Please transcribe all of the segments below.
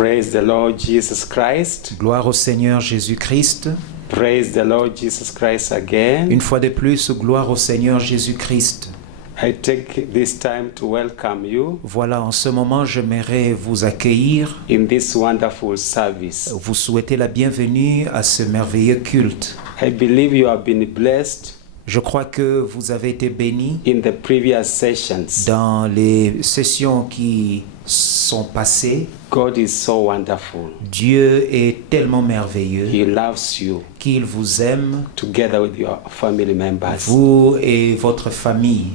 Praise the Lord Jesus Christ. Gloire au Seigneur Jésus-Christ. Praise the Lord Jesus Christ again. Une fois de plus, gloire au Seigneur Jésus-Christ. I take this time to welcome you Voilà, en ce moment, j'aimerais vous accueillir, in this wonderful service. vous souhaiter la bienvenue à ce merveilleux culte. I believe you have been blessed Je crois que vous avez été bénis in the previous sessions. dans les sessions qui sont passées. God is so wonderful. Dieu est tellement merveilleux He loves you qu'il vous aime, together with your family members. vous et votre famille.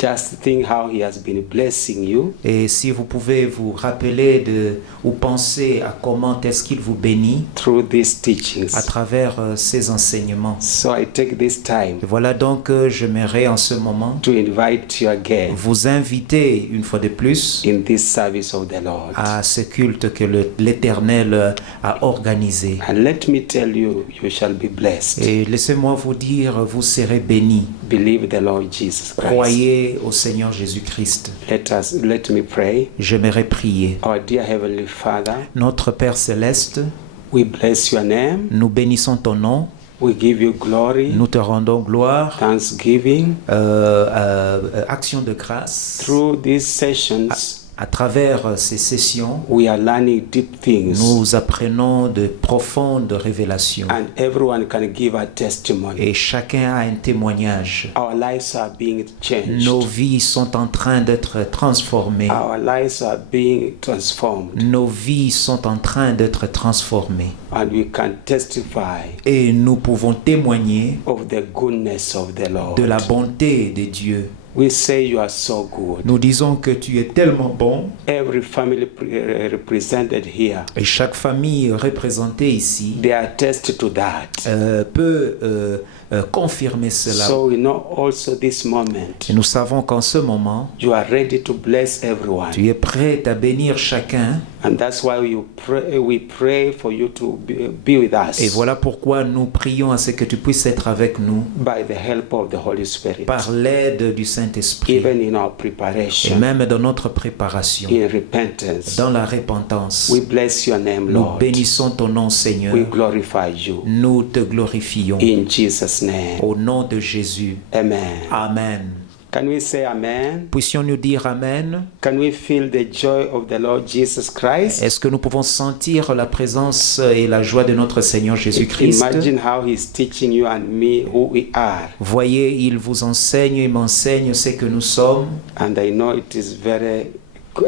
Just think how He has been blessing you. Et si vous pouvez vous rappeler ou penser à comment est-ce qu'il vous bénit Through these teachings. à travers ces enseignements. So I take this time Et voilà donc j'aimerais en ce moment to invite you again vous inviter une fois de plus in this service of the Lord. à ce culte que l'Éternel a organisé. And let me tell you, you shall be blessed. Et laissez-moi vous dire, vous serez bénis. Believe the Lord Jesus Christ. Croyez au Seigneur Jésus-Christ. Let me pray. J'aimerais prier. Our dear Heavenly Father, Notre Père Céleste, we bless your name. nous bénissons ton nom. We give you glory, Nous te rendons gloire, thanksgiving. action de grâce. Through these sessions, À travers ces sessions, we are learning deep things. nous apprenons de profondes révélations. And everyone can give a testimony. Et chacun a un témoignage. Our lives are being changed. Nos vies sont en train d'être transformées. Our lives are being transformed. Nos vies sont en train d'être transformées. And we can testify Et nous pouvons témoigner of the goodness of the Lord. de la bonté de Dieu. We say you are so good. Nous disons que tu es tellement bon. Every family represented here, Et chaque famille représentée ici they attest to that. peut confirmer cela. So we know also this moment, Et nous savons qu'en ce moment, you are ready to bless everyone. tu es prêt à bénir chacun. And that's why we pray for you to be with us Et voilà pourquoi nous prions à ce que tu puisses être avec nous by the help of the Holy Spirit, par l'aide du Saint-Esprit. even in our Et preparation, même dans notre préparation, in repentance. dans la repentance. We bless your name, Nous Lord. bénissons ton nom, Seigneur. We glorify you. Nous te glorifions. In Jesus' name. Au nom de Jésus. Amen. Amen. Can we say amen? Puissions-nous dire Amen? Can we feel the joy of the Lord Jesus Christ? Est-ce que nous pouvons sentir la présence et la joie de notre Seigneur Jésus-Christ? Imagine how He's teaching you and me who we are. Voyez, il vous enseigne, il m'enseigne ce que nous sommes. And I know it is very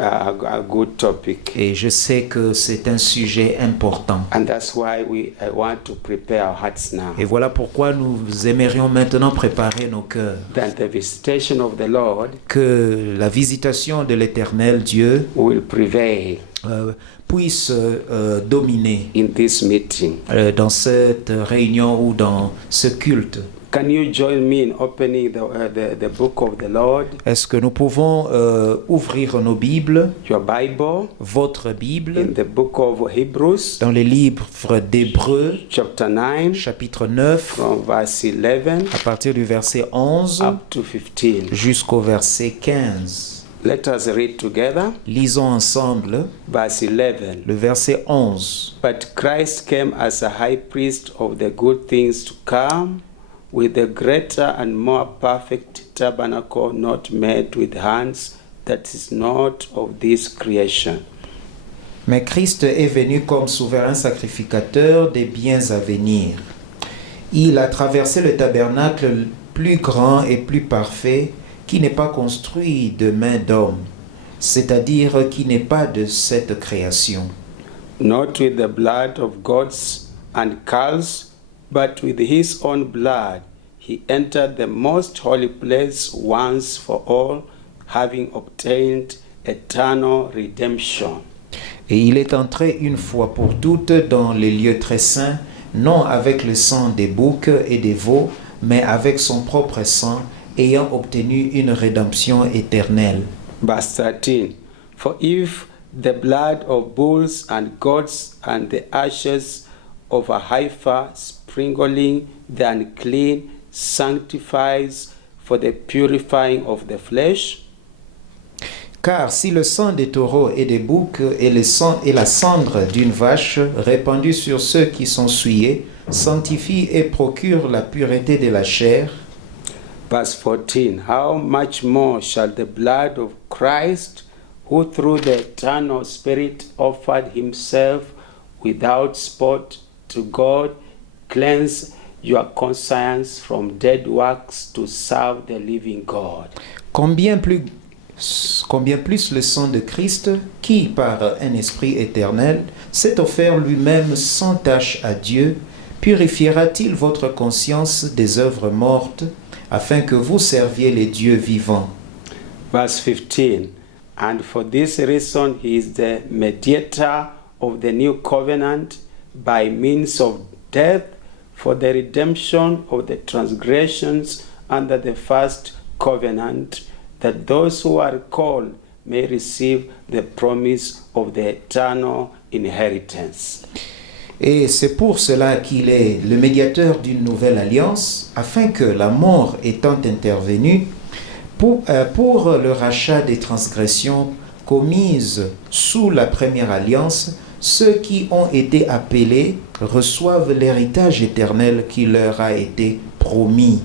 a good topic. Et je sais que c'est un sujet important. And that's why I want to prepare our hearts now. Et voilà pourquoi nous aimerions maintenant préparer nos cœurs. That the visitation of the Lord Que la visitation de l'Éternel Dieu will prevail puisse dominer in this meeting. Dans cette réunion ou dans ce culte. Can you join me in opening the book of the Lord? Est-ce que nous pouvons ouvrir nos Bibles, Your Bible, votre in Bible, the book of Hebrews, dans les livres d'Hébreux, chapter 9, chapitre 9, from verse 11 à partir du verset 11 up to 15. jusqu'au verset 15. Let us read together. Lisons ensemble Verse 11. le verset 11. But Christ came as a high priest of the good things to come, with a greater and more perfect tabernacle not made with hands, that is not of this creation. Mais Christ est venu comme souverain sacrificateur des biens à venir. Il a traversé le tabernacle plus grand et plus parfait, qui n'est pas construit de main d'homme, c'est-à-dire qui n'est pas de cette création. Not with the blood of goats and calves, but with his own blood he entered the most holy place once for all, having obtained eternal redemption. Et il est entré une fois pour toutes dans les lieux très saints, non avec le sang des boucs et des veaux, mais avec son propre sang, ayant obtenu une rédemption éternelle. Verse 13. For if the blood of bulls and goats and the ashes of a heifer sprinkling the unclean sanctifies for the purifying of the flesh, Car si le sang des taureaux et des boucs et la cendre d'une vache répandue sur ceux qui sont souillés sanctifie et procure la pureté de la chair, Verse 14, how much more shall the blood of Christ, who through the eternal Spirit offered himself without spot to God, cleanse your conscience from dead works to serve the living God. combien plus le sang de Christ, qui par un esprit éternel s'est offert lui-même sans tache à Dieu, purifiera-t-il votre conscience des œuvres mortes, afin que vous serviez les dieux vivants. Verse 15, and for this reason he is the mediator of the new covenant by means of death for the redemption of the transgressions under the first covenant, that those who are called may receive the promise of the eternal inheritance. Et c'est pour cela qu'il est le médiateur d'une nouvelle alliance, afin que la mort étant intervenue, pour le rachat des transgressions commises sous la première alliance, ceux qui ont été appelés reçoivent l'héritage éternel qui leur a été promis.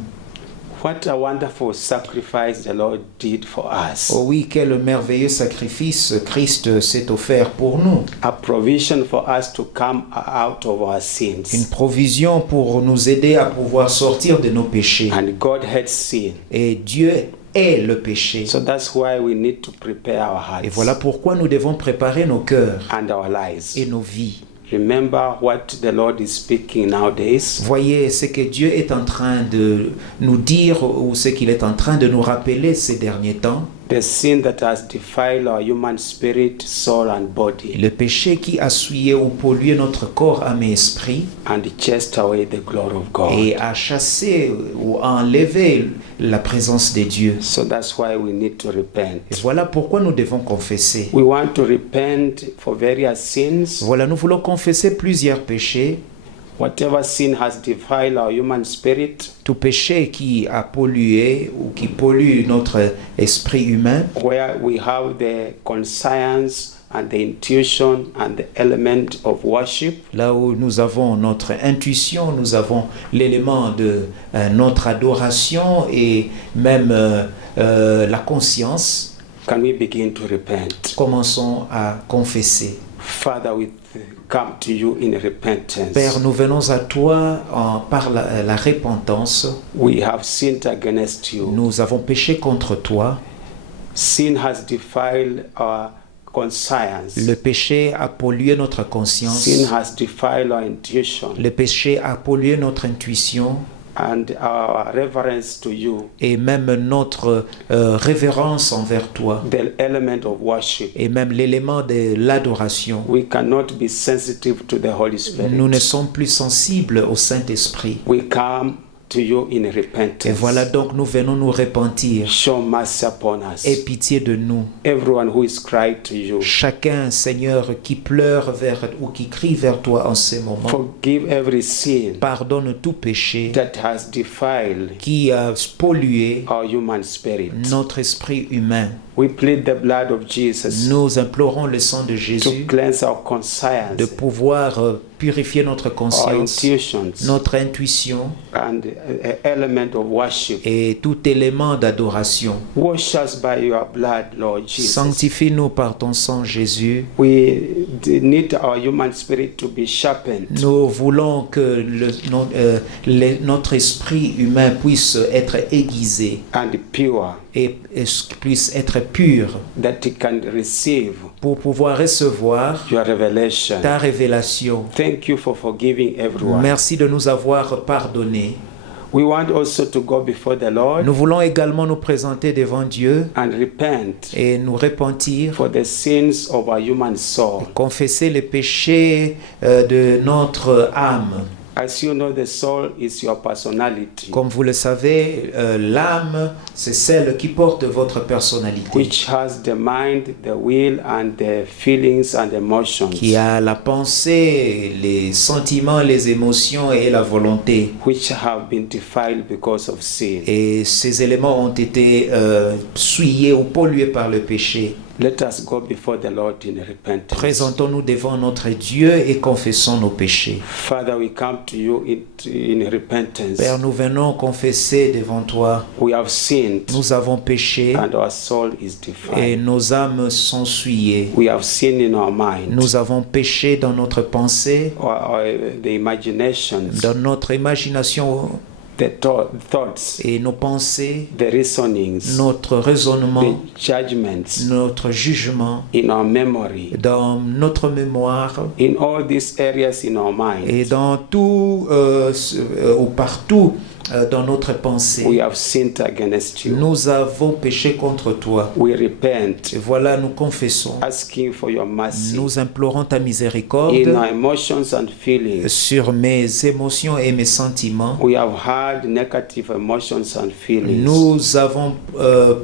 What a wonderful sacrifice the Lord did for us. Oh oui, quel merveilleux sacrifice Christ s'est offert pour nous. A provision for us to come out of our Une sins. provision pour nous aider à pouvoir sortir de nos péchés. And God hates sin. Et Dieu est le péché. So that's why we need to prepare our Et hearts voilà pourquoi nous devons préparer nos cœurs and our lives. et nos vies. Remember what the Lord is speaking nowadays. Voyez ce que Dieu est en train de nous dire ou ce qu'il est en train de nous rappeler ces derniers temps. The sin that has defiled our human spirit, soul, and body, Le péché qui a souillé ou pollué notre corps, âme et esprit and chased away the glory of God. et a chassé ou a enlevé la présence de Dieu. So that's why we need to Et repent. voilà pourquoi nous devons confesser. We want to repent for various sins. Voilà, nous voulons confesser plusieurs péchés. Whatever sin has defiled our human spirit, Tout péché qui a pollué ou qui pollue notre esprit humain, where we have the conscience and the intuition and the element of worship, là où nous avons notre intuition, nous avons l'élément de notre adoration et même la conscience, can we begin to repent? commençons à confesser. Father, we come to you in repentance. Père, nous venons à toi par la repentance. We have sinned against you. Nous avons péché contre toi. Sin has defiled our conscience. Le péché a pollué notre conscience. Sin has defiled our intuition Le péché a pollué notre intuition and our reverence to you, et même notre révérence envers toi the element of worship. et même l'élément de l'adoration. We cannot be sensitive to the Holy Spirit. Nous ne sommes plus sensibles au Saint-Esprit. We come to you in Et repentance. voilà donc nous venons nous repentir. Show mercy upon us. Aie pitié de nous. Everyone who is crying to you, Chacun, Seigneur, qui pleure ou qui crie vers toi en ces moments, forgive every sin pardonne tout péché that has defiled qui a pollué our human spirit. notre esprit humain. We plead the blood of Jesus Nous implorons le sang de to Jésus cleanse our de conscience, pouvoir purifier notre our conscience, intuitions, notre intuition and element of worship. et tout élément d'adoration. Wash us by your blood, Lord Jesus. Sanctifie-nous par ton sang, Jésus. We need our human spirit to be sharpened. Nous voulons que notre esprit humain puisse être aiguisé And pure, et puisse être pur that it can receive pour pouvoir recevoir your revelation. ta révélation. Thank you for forgiving everyone. Merci de nous avoir pardonné. We want also to go before the Lord Nous voulons également nous présenter devant Dieu and repent et nous repentir, for the sins of our human soul. confesser les péchés de notre âme. As you know, the soul is your personality, Comme vous le savez, l'âme, c'est celle qui porte votre personnalité, which has the mind, the will, and the feelings and emotions, qui a la pensée, les sentiments, les émotions et la volonté. which have been defiled because of sin. Et ces éléments ont été souillés ou pollués par le péché. Let us go before the Lord in repentance. Présentons-nous devant notre Dieu et confessons nos péchés. Father, we come to you in repentance. Père, nous venons confesser devant toi. We have sinned Nous avons péché and our soul is et defiled. nos âmes sont souillées. We have sinned in our mind, Nous avons péché dans notre pensée, or the imaginations, dans notre imagination the thoughts, et nos pensées, the reasonings, notre raisonnement, the judgments notre jugement, in our memory, dans notre mémoire in all these areas in our mind. et dans tout ou partout dans notre pensée. We have sinned against you. Nous avons péché contre toi. We repent, Et voilà, nous confessons. asking for your mercy Nous implorons ta miséricorde in our emotions and feelings. sur mes émotions et mes sentiments. We have had negative emotions and feelings. Nous avons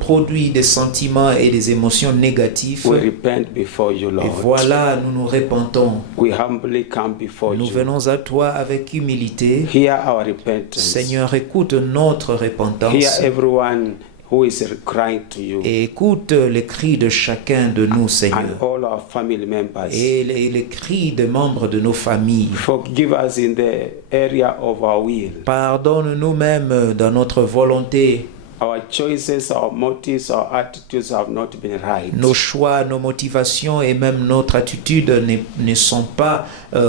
produit des sentiments et des émotions négatives. We repent before you, Et Lord. voilà, nous nous répentons. We humbly come before Nous you. venons à toi avec humilité. Hear our repentance. Seigneur, écoute notre repentance Hear everyone who is crying to you, et écoute les cris de chacun de nous, and Seigneur, all our family members. et les cris des membres de nos familles. Forgive us in the area of our will. Pardonne-nous même dans notre volonté. Our choices, our motives, our attitudes have not been right. Nos choix, nos motivations et même notre attitude ne sont pas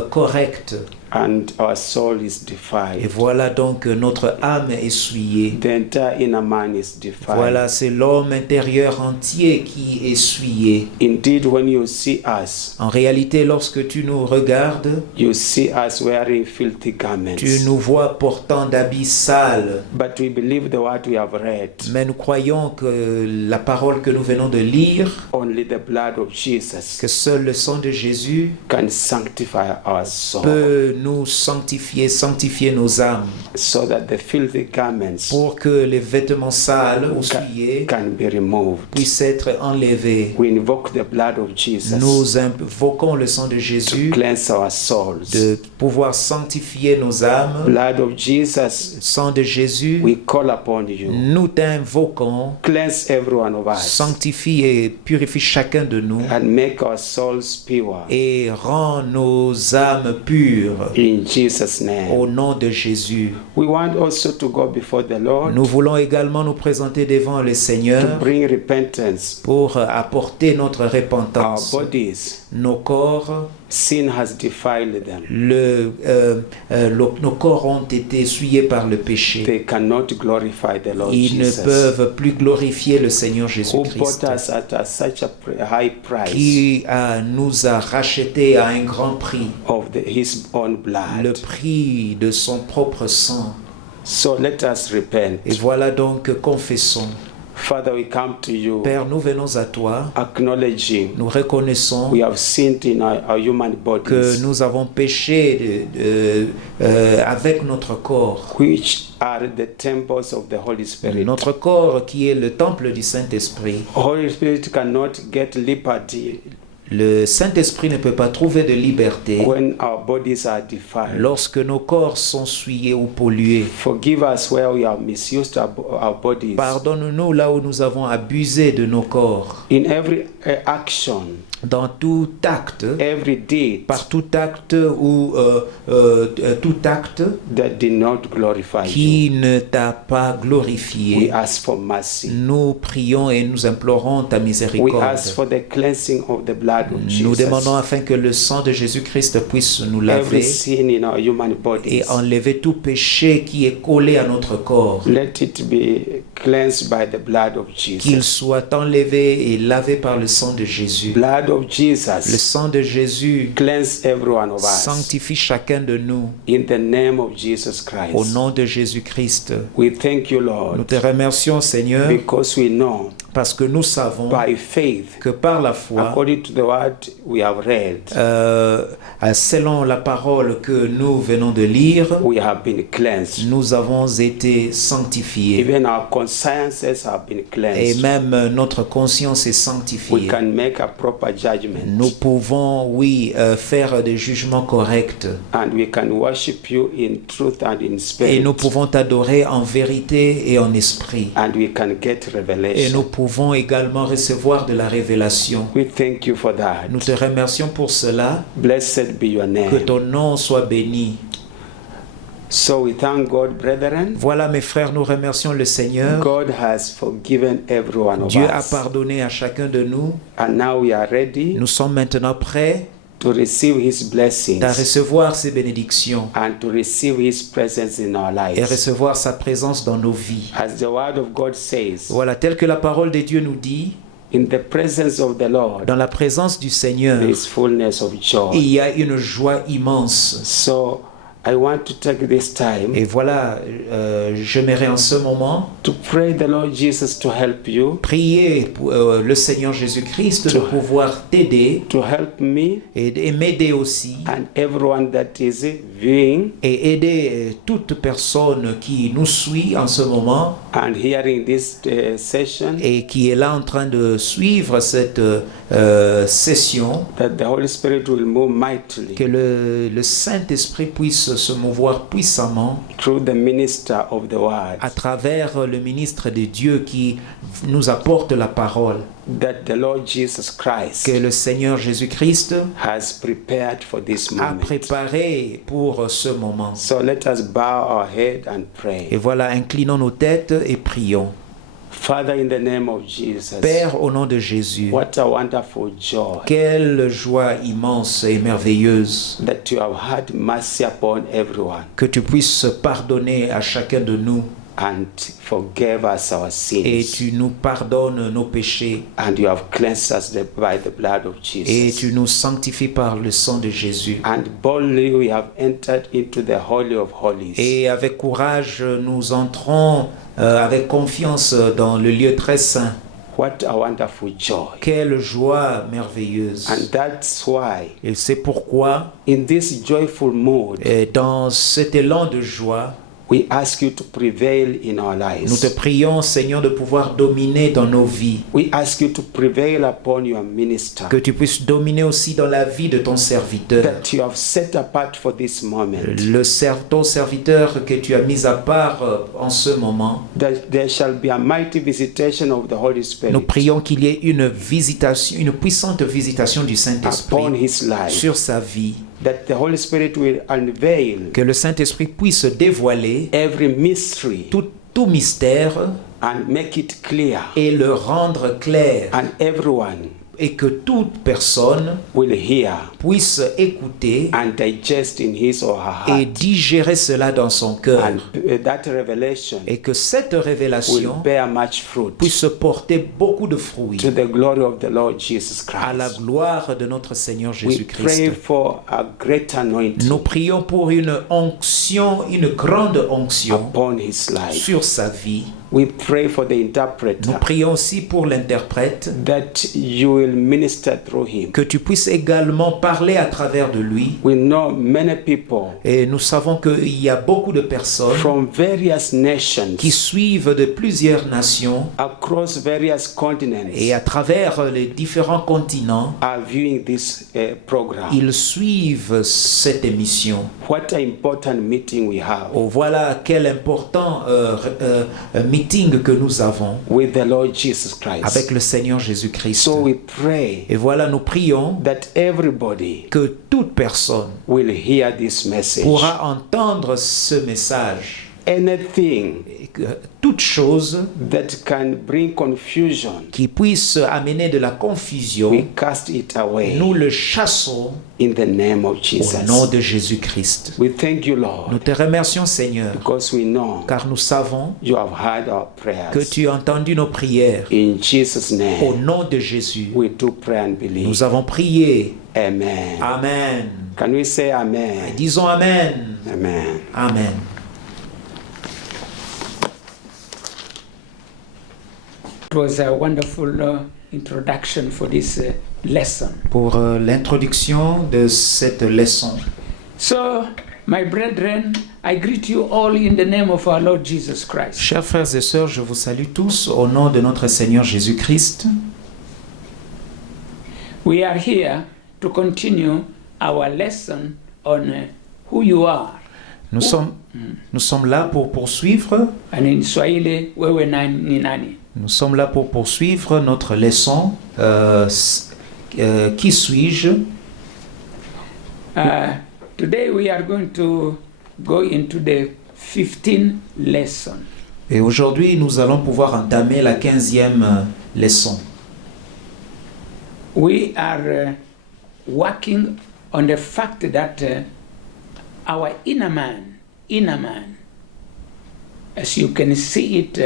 correctes. And our soul is Et defiled. voilà donc notre âme est souillée. The entire inner man is defiled. Voilà, c'est l'homme intérieur entier qui est souillé. Indeed, when you see us, En réalité, lorsque tu nous regardes, you see us wearing filthy garments. tu nous vois portant d'habits sales. But we believe the word we have read. Mais nous croyons que la parole que nous venons de lire, Only the blood of Jesus que seul le sang de Jésus can sanctify our soul, peut nous sanctifier nos âmes, so that the filthy garments pour que les vêtements sales ou souillés can be removed. puissent être enlevés. We invoke the blood of Jesus Nous invoquons le sang de to Jésus cleanse our souls. de pouvoir sanctifier nos âmes. Blood of Jesus, Sang de Jésus, we call upon you. nous t'invoquons. Cleanse every one of us Sanctifie et purifie chacun de nous and make our souls pure. et rend nos âmes pures In Jesus' name. au nom de Jésus. We want also to go before the Lord Nous voulons également nous présenter devant le to Seigneur bring repentance. pour apporter notre Our repentance. bodies, Nos corps, sin has defiled them. nos corps ont été souillés par le péché. They cannot glorify the Lord Ils ne Jesus, peuvent plus glorifier le Seigneur who bought Jésus-Christ, us at such a high price qui nous a rachetés à un grand prix, of his own le blood. prix de son propre sang. So let us repent. Et voilà donc, confessons. Father, we come to you Père, nous venons à toi, acknowledging nous reconnaissons we have sinned in our human que bodies, nous avons péché avec notre corps. which are the temples of the Holy Spirit. Notre corps qui est le temple du Saint-Esprit. Holy Spirit cannot get liberty Le Saint-Esprit ne peut pas trouver de liberté when our bodies are defiled. lorsque nos corps sont souillés ou pollués. Forgive us where we have misused our bodies. Pardonne-nous là où nous avons abusé de nos corps. In every action, Dans tout acte, every deed par tout acte ou tout acte that did not glorify you, qui ne t'a pas we glorifié. ask for mercy. Nous prions et nous implorons ta We miséricorde. ask for the cleansing of the blood of Nous Jesus. demandons afin que le sang de Jésus-Christ puisse nous Every laver sin in our human bodies, et enlever tout péché qui est collé à notre corps. let it be cleansed by the blood of Qu'il Jesus. soit enlevé et lavé par le sang de Jésus. Blood of Le Jesus, sang de Jésus cleanse every one of us. sanctifie chacun de nous. In the name of Jesus Au Christ, nom de Jésus-Christ, we thank you, nous Lord, te remercions, Seigneur, because we know parce que nous savons by faith, que par la foi, according to the word we have read, selon la parole que nous venons de lire, we have been cleansed. nous avons été sanctifiés. Even our consciences have been Et cleansed. même notre conscience est We sanctifiée. can make a proper judgment, Nous pouvons, oui, faire des jugements corrects. and we can worship you in truth and in Et spirit, nous pouvons t'adorer en vérité et en esprit. and we can get Et nous revelation. pouvons pouvons également recevoir de la révélation. We thank you for that. Nous te remercions pour cela. Blessed be your Que name. ton nom soit béni. So we thank God, brethren. Voilà, mes frères, nous remercions le Seigneur. God has forgiven every one of Dieu a us. pardonné à chacun de nous. And now we are ready Nous sommes maintenant prêts to receive His blessings à recevoir ses bénédictions and to receive His presence in our et lives. recevoir sa présence dans nos vies. As the Word of God says, Voilà, tel que la parole de Dieu nous dit, in the presence of the Lord, dans la présence du Seigneur, there is fullness of il joy. y a une joie immense. So I want to take this time Et voilà, j'aimerais en ce moment to pray the Lord Jesus to help you, prier pour, le Seigneur Jésus-Christ de pouvoir t'aider to help me et m'aider aussi and everyone that is viewing et aider toute personne qui nous suit en ce moment and hearing this session, et qui est là en train de suivre cette session, that the Holy Spirit will move mightily que le Saint-Esprit puisse se mouvoir puissamment through the minister of the word, à travers le ministre de Dieu qui nous apporte la parole, that the Lord Jesus Christ que le Seigneur Jésus-Christ has prepared for this a moment. préparé pour ce moment. So let us bow our head and Et pray. voilà, inclinons nos têtes et prions. Father, in the name of Jesus, Père, au nom de Jésus, what a wonderful joy quelle joie immense et merveilleuse that you have had mercy upon everyone que tu puisses pardonner à chacun de nous and forgive us our et sins. tu nous pardonnes nos péchés And you have cleansed us by the blood of et Jesus. tu nous sanctifies par le sang de Jésus. And boldly we have entered into the Holy of Holies. Et avec courage, nous entrons avec confiance dans le lieu très saint. What a wonderful joy. Quelle joie merveilleuse. And that's why, Et c'est pourquoi, in this joyful mood, dans cet élan de joie, we ask you to prevail in our nous te lives. prions, Seigneur, de pouvoir dominer dans nos vies. We ask you to prevail upon your minister Que tu puisses dominer aussi dans la vie de ton serviteur. that you have set apart for this moment. Ton serviteur que tu as mis à part en ce moment. That there shall be a mighty visitation of the Holy Nous Spirit prions qu'il y ait une visitation, une puissante visitation du upon Saint-Esprit his life. sur sa vie. That the Holy Spirit will unveil Que le Saint-Esprit puisse dévoiler every mystery tout mystère and make it clear. et le rendre clair. And everyone Et que toute personne will hear puisse écouter and digest in his or her et heart. digérer cela dans son cœur. And that revelation Et que cette will révélation bear much fruit puisse porter beaucoup de fruits to the glory of the Lord Jesus à la Christ. gloire de notre Seigneur We Jésus-Christ. pray for a great anointing Nous prions pour une onction, une grande onction upon his life. sur sa vie. We pray for the Nous interpreter prions aussi pour l'interprète, that you will minister through him. que tu puisses également parler à travers de lui. We know many people Et nous savons qu'il y a beaucoup de personnes from various nations qui suivent de plusieurs nations across various continents et à travers les différents continents, are viewing this program. ils suivent cette émission. What an important meeting we have Oh, voilà quel important meeting que nous avons with the Lord Jesus Christ. avec le Seigneur Jésus-Christ. So we pray Et voilà, nous prions that everybody que toute personne will hear this message. pourra entendre ce message. Anything Et que toute chose that can bring confusion, qui puisse amener de la confusion, we cast it away nous le chassons in the name of au Jesus. nom de Jésus-Christ. We thank you, Nous Lord, te remercions, Seigneur, because we know car nous savons you have heard our que prayers. tu as entendu nos prières. In Jesus' Au name, nom de Jésus, we do pray and believe. nous avons prié. Amen. Amen. Can we say amen? Disons Amen. Amen. Amen. It was a wonderful introduction for this lesson. Pour l'introduction de cette leçon. So, my brethren, I greet you all in the name of our Lord Jesus Christ. Chers frères et sœurs, je vous salue tous au nom de notre Seigneur Jésus-Christ. We are here to continue our lesson on who you are. Nous sommes là pour poursuivre. And in Swahili, wewe ni nani? Nous sommes là pour poursuivre notre leçon. Qui suis-je? Today we are going to go into the 15th lesson. Et aujourd'hui, nous allons pouvoir entamer la 15e leçon. We are working on the fact that our inner man, as you can see it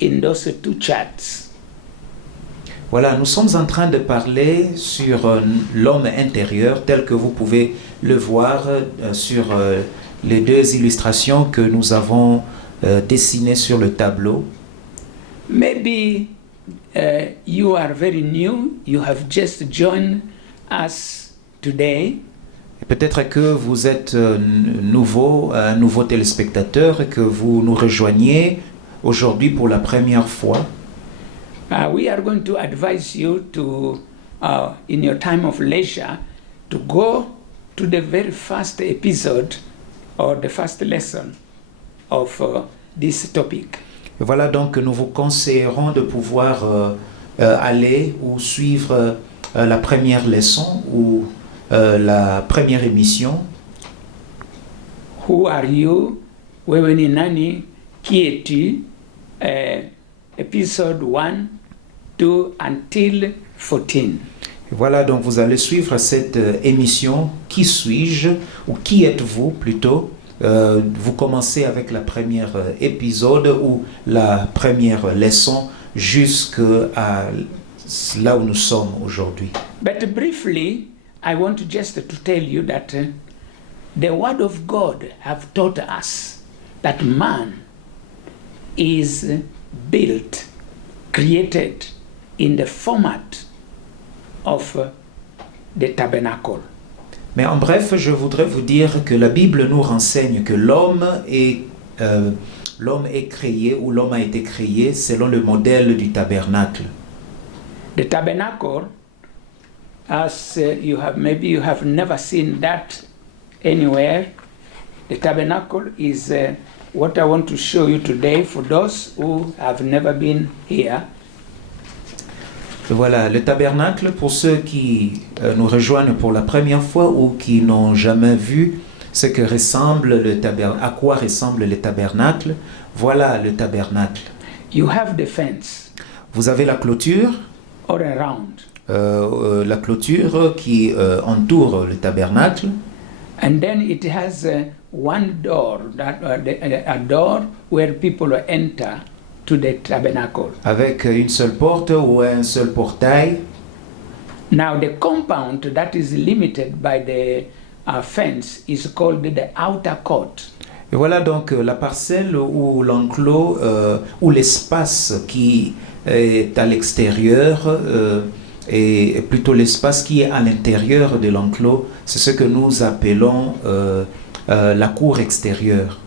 in those two charts, Voilà, nous sommes en train de parler sur l'homme intérieur tel que vous pouvez le voir sur les deux illustrations que nous avons dessinées sur le tableau. maybe you are very new, you have just joined us today, Et peut-être que vous êtes un nouveau téléspectateur et que vous nous rejoignez aujourd'hui pour la première fois. we are going to advise you to, in your time of leisure, to go to the very first episode or the first lesson of this topic. Et voilà, donc nous vous conseillerons de pouvoir aller ou suivre la première leçon ou la première émission. Who are you? Wewe ni nani? Qui es-tu? Episode 1, 2 until 14. Et voilà, donc vous allez suivre cette émission. Qui suis-je? Ou qui êtes-vous plutôt? Vous commencez avec la première épisode ou la première leçon jusqu'à là où nous sommes aujourd'hui. But briefly, I want just to tell you that the Word of God have taught us that man is built, created in the format of the tabernacle. Mais en bref, je voudrais vous dire que la Bible nous renseigne que l'homme est créé ou l'homme a été créé selon le modèle du tabernacle. The tabernacle, as you have never seen that anywhere. The tabernacle is what I want to show you today for those who have never been here. Voilà, le tabernacle, pour ceux qui nous rejoignent pour la première fois ou qui n'ont jamais vu ce que ressemble à quoi ressemble le tabernacle, voilà le tabernacle. You have the fence Vous avez la clôture, all around, la clôture qui entoure le tabernacle. and then it has one door, a door where people enter to the tabernacle. Avec une seule porte ou un seul portail. Now the compound that is limited by the fence is called the outer court. Et voilà donc la parcelle ou l'enclos ou l'espace qui est à l'extérieur et plutôt l'espace qui est à l'intérieur de l'enclos, c'est ce que nous appelons la cour extérieure.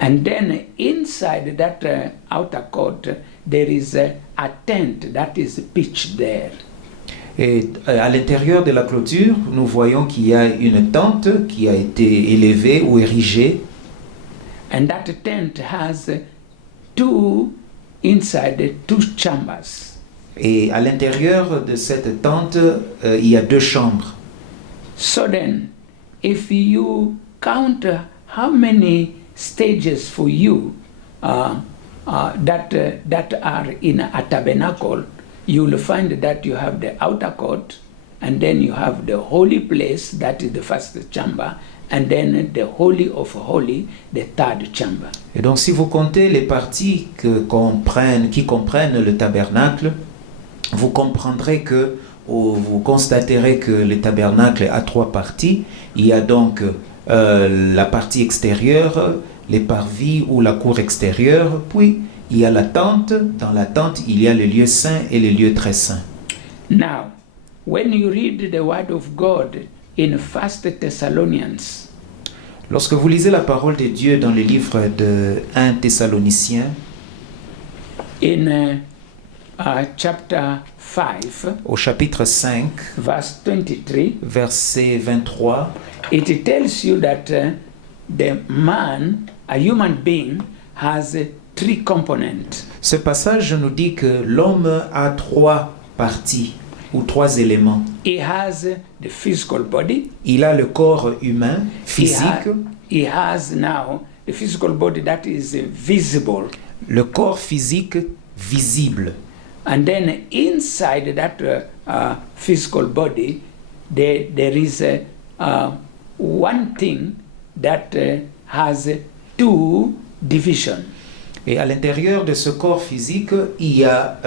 And then inside that outer court, there is a tent that is pitched there. Et à l'intérieur de la clôture, nous voyons qu'il y a une tente qui a été élevée ou érigée. And that tent has two chambers. Et à l'intérieur de cette tente, il y a deux chambres. So then, if you count how many stages for you that are in a tabernacle, you will find that you have the outer court, and then you have the holy place, that is the first chamber, and then the holy of holy, the third chamber. Et donc si vous comptez les parties qui comprennent le tabernacle, vous comprendrez que, ou vous constaterez que le tabernacle a trois parties. Il y a donc la partie extérieure, les parvis ou la cour extérieure, puis il y a la tente. Dans la tente, il y a le lieu saint et le lieu très saint. Now, when you read the word of God in 1 Thessalonians, lorsque vous lisez la parole de Dieu dans le livre de 1 Thessaloniciens, in chapter 5, au chapitre 5, verse 23, verset 23, it tells you that the man, a human being, has three components. Ce passage nous dit que l'homme a trois parties ou trois éléments. He has the physical body. Il a le corps humain, physique, He has now the physical body that is visible. le corps physique visible. And then inside that physical body, there is one thing that has two divisions. Et à l'intérieur de ce corps physique, il y a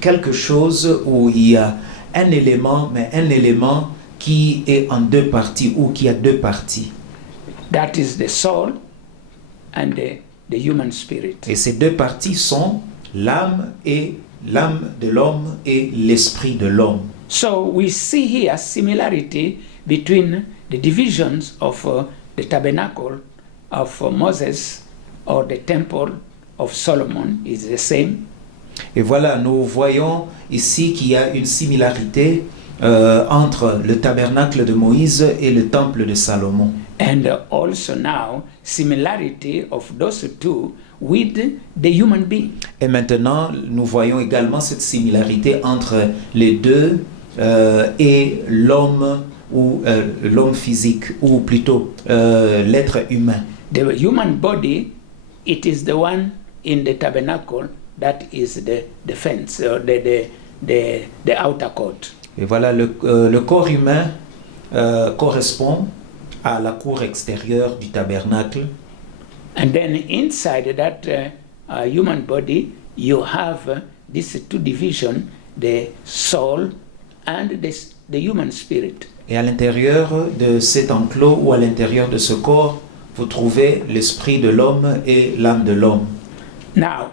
quelque chose où il y a un élément qui est en deux parties ou qui a deux parties. That is the soul and the human spirit. Et ces deux parties sont l'âme de l'homme et l'esprit de l'homme. So we see here similarity between the divisions of the tabernacle of Moses or the temple of Solomon is the same. Et voilà, nous voyons ici qu'il y a une similarité entre le tabernacle de Moïse et le temple de Salomon. And also now similarity of those two with the human being. Et maintenant, nous voyons également cette similarité entre les deux et l'homme ou l'homme physique, ou plutôt l'être humain. The human body, it is the one in the tabernacle that is the fence or the outer court. Et voilà, le corps humain correspond à la cour extérieure du tabernacle. And then inside that human body, you have these two divisions, the soul and the human spirit. Et à l'intérieur de cet enclos ou à l'intérieur de ce corps, vous trouvez l'esprit de l'homme et l'âme de l'homme. Now,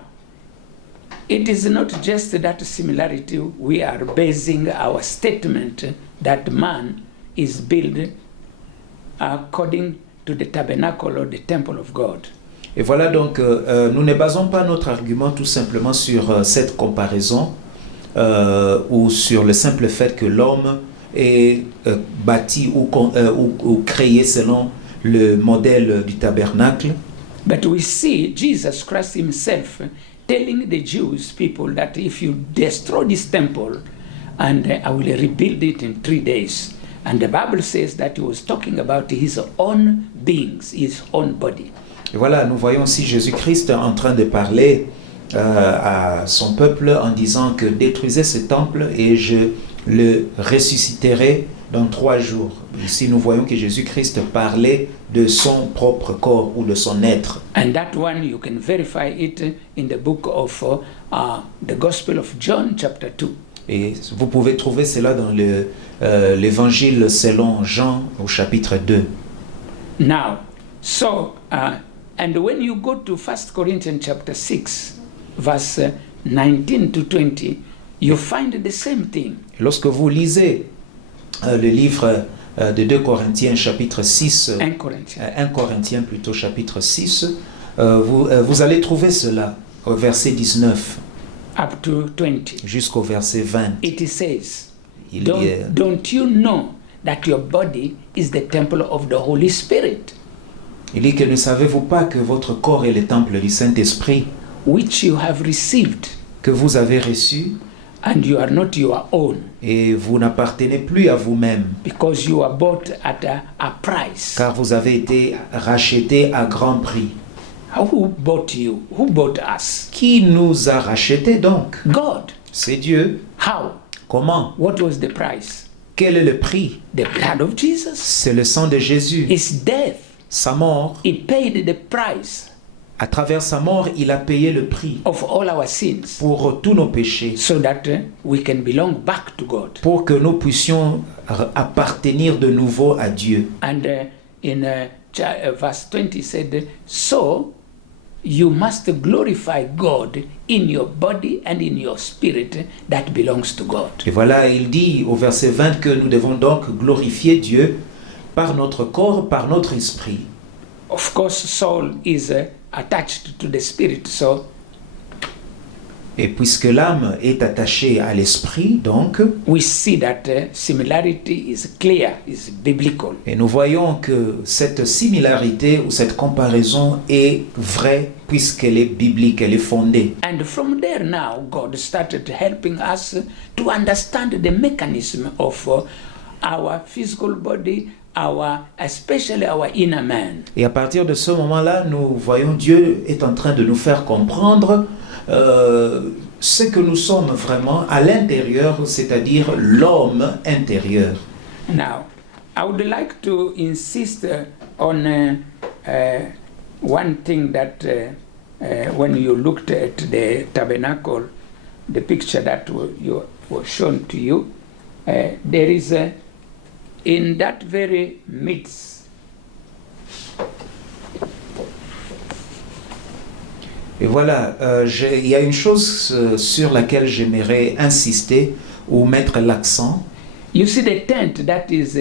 it is not just that similarity we are basing our statement that man is built according to the tabernacle or the temple of God. Et voilà donc, nous ne basons pas notre argument tout simplement sur cette comparaison ou sur le simple fait que l'homme est bâti ou créé selon le modèle du tabernacle. But we see Jesus Christ himself telling the Jewish people that if you destroy this temple and I will rebuild it in 3 days. And the Bible says that he was talking about his own beings, his own body. Et voilà, nous voyons aussi Jésus-Christ en train de parler à son peuple en disant que détruisez ce temple et je le ressusciterai dans 3 jours. Ici, nous voyons que Jésus-Christ parlait de son propre corps ou de son être. And that one you can verify it in the book of the Gospel of John chapter 2. Et vous pouvez trouver cela dans l'évangile selon Jean au chapitre 2. Now, so, and when you go to 1 Corinthians chapter 6, verse 19 to 20, you find the same thing. Lorsque vous lisez le livre de 2 Corinthiens chapitre 6, 1 Corinthiens plutôt chapitre 6, vous allez trouver cela au verset 19 up to 20. Jusqu'au verset 20. It says, don't you know that your body is the temple of the Holy Spirit? Il dit que ne savez-vous pas que votre corps est le temple du Saint-Esprit, which you have received, que vous avez reçu, and you are not your own, et vous n'appartenez plus à vous-même, because you are bought at a price. Car vous avez été rachetés à grand prix. Who bought you? Who bought us? Qui nous a rachetés donc? God. C'est Dieu. How? Comment? What was the price? Quel est le prix? The blood of Jesus. C'est le sang de Jésus. His death. Sa mort. He paid the price. À travers sa mort, il a payé le prix of all our sins, pour tous nos péchés, so that we can belong back to God. Pour que nous puissions appartenir de nouveau à Dieu. And in verse 20 it said, so you must glorify God in your body and in your spirit that belongs to God. Et voilà, il dit au verset 20 que nous devons donc glorifier Dieu par notre corps, par notre esprit. Of course, soul is attached to the spirit, so Et puisque l'âme est attachée à l'esprit, donc, we see that similarity is clear, is biblical. et nous voyons que cette similarité ou cette comparaison est vraie puisqu'elle est biblique, elle est fondée. And from there now, God started helping us to understand the mechanism of our physical body, especially our inner man. Et à partir de ce moment-là, nous voyons Dieu est en train de nous faire comprendre ce que nous sommes vraiment à l'intérieur, c'est-à-dire l'homme intérieur. Now, I would like to insist on one thing that when you looked at the tabernacle, the picture that was shown to you, there is in that very midst, Et voilà, il y a une chose sur laquelle j'aimerais insister ou mettre l'accent. you see the tent that is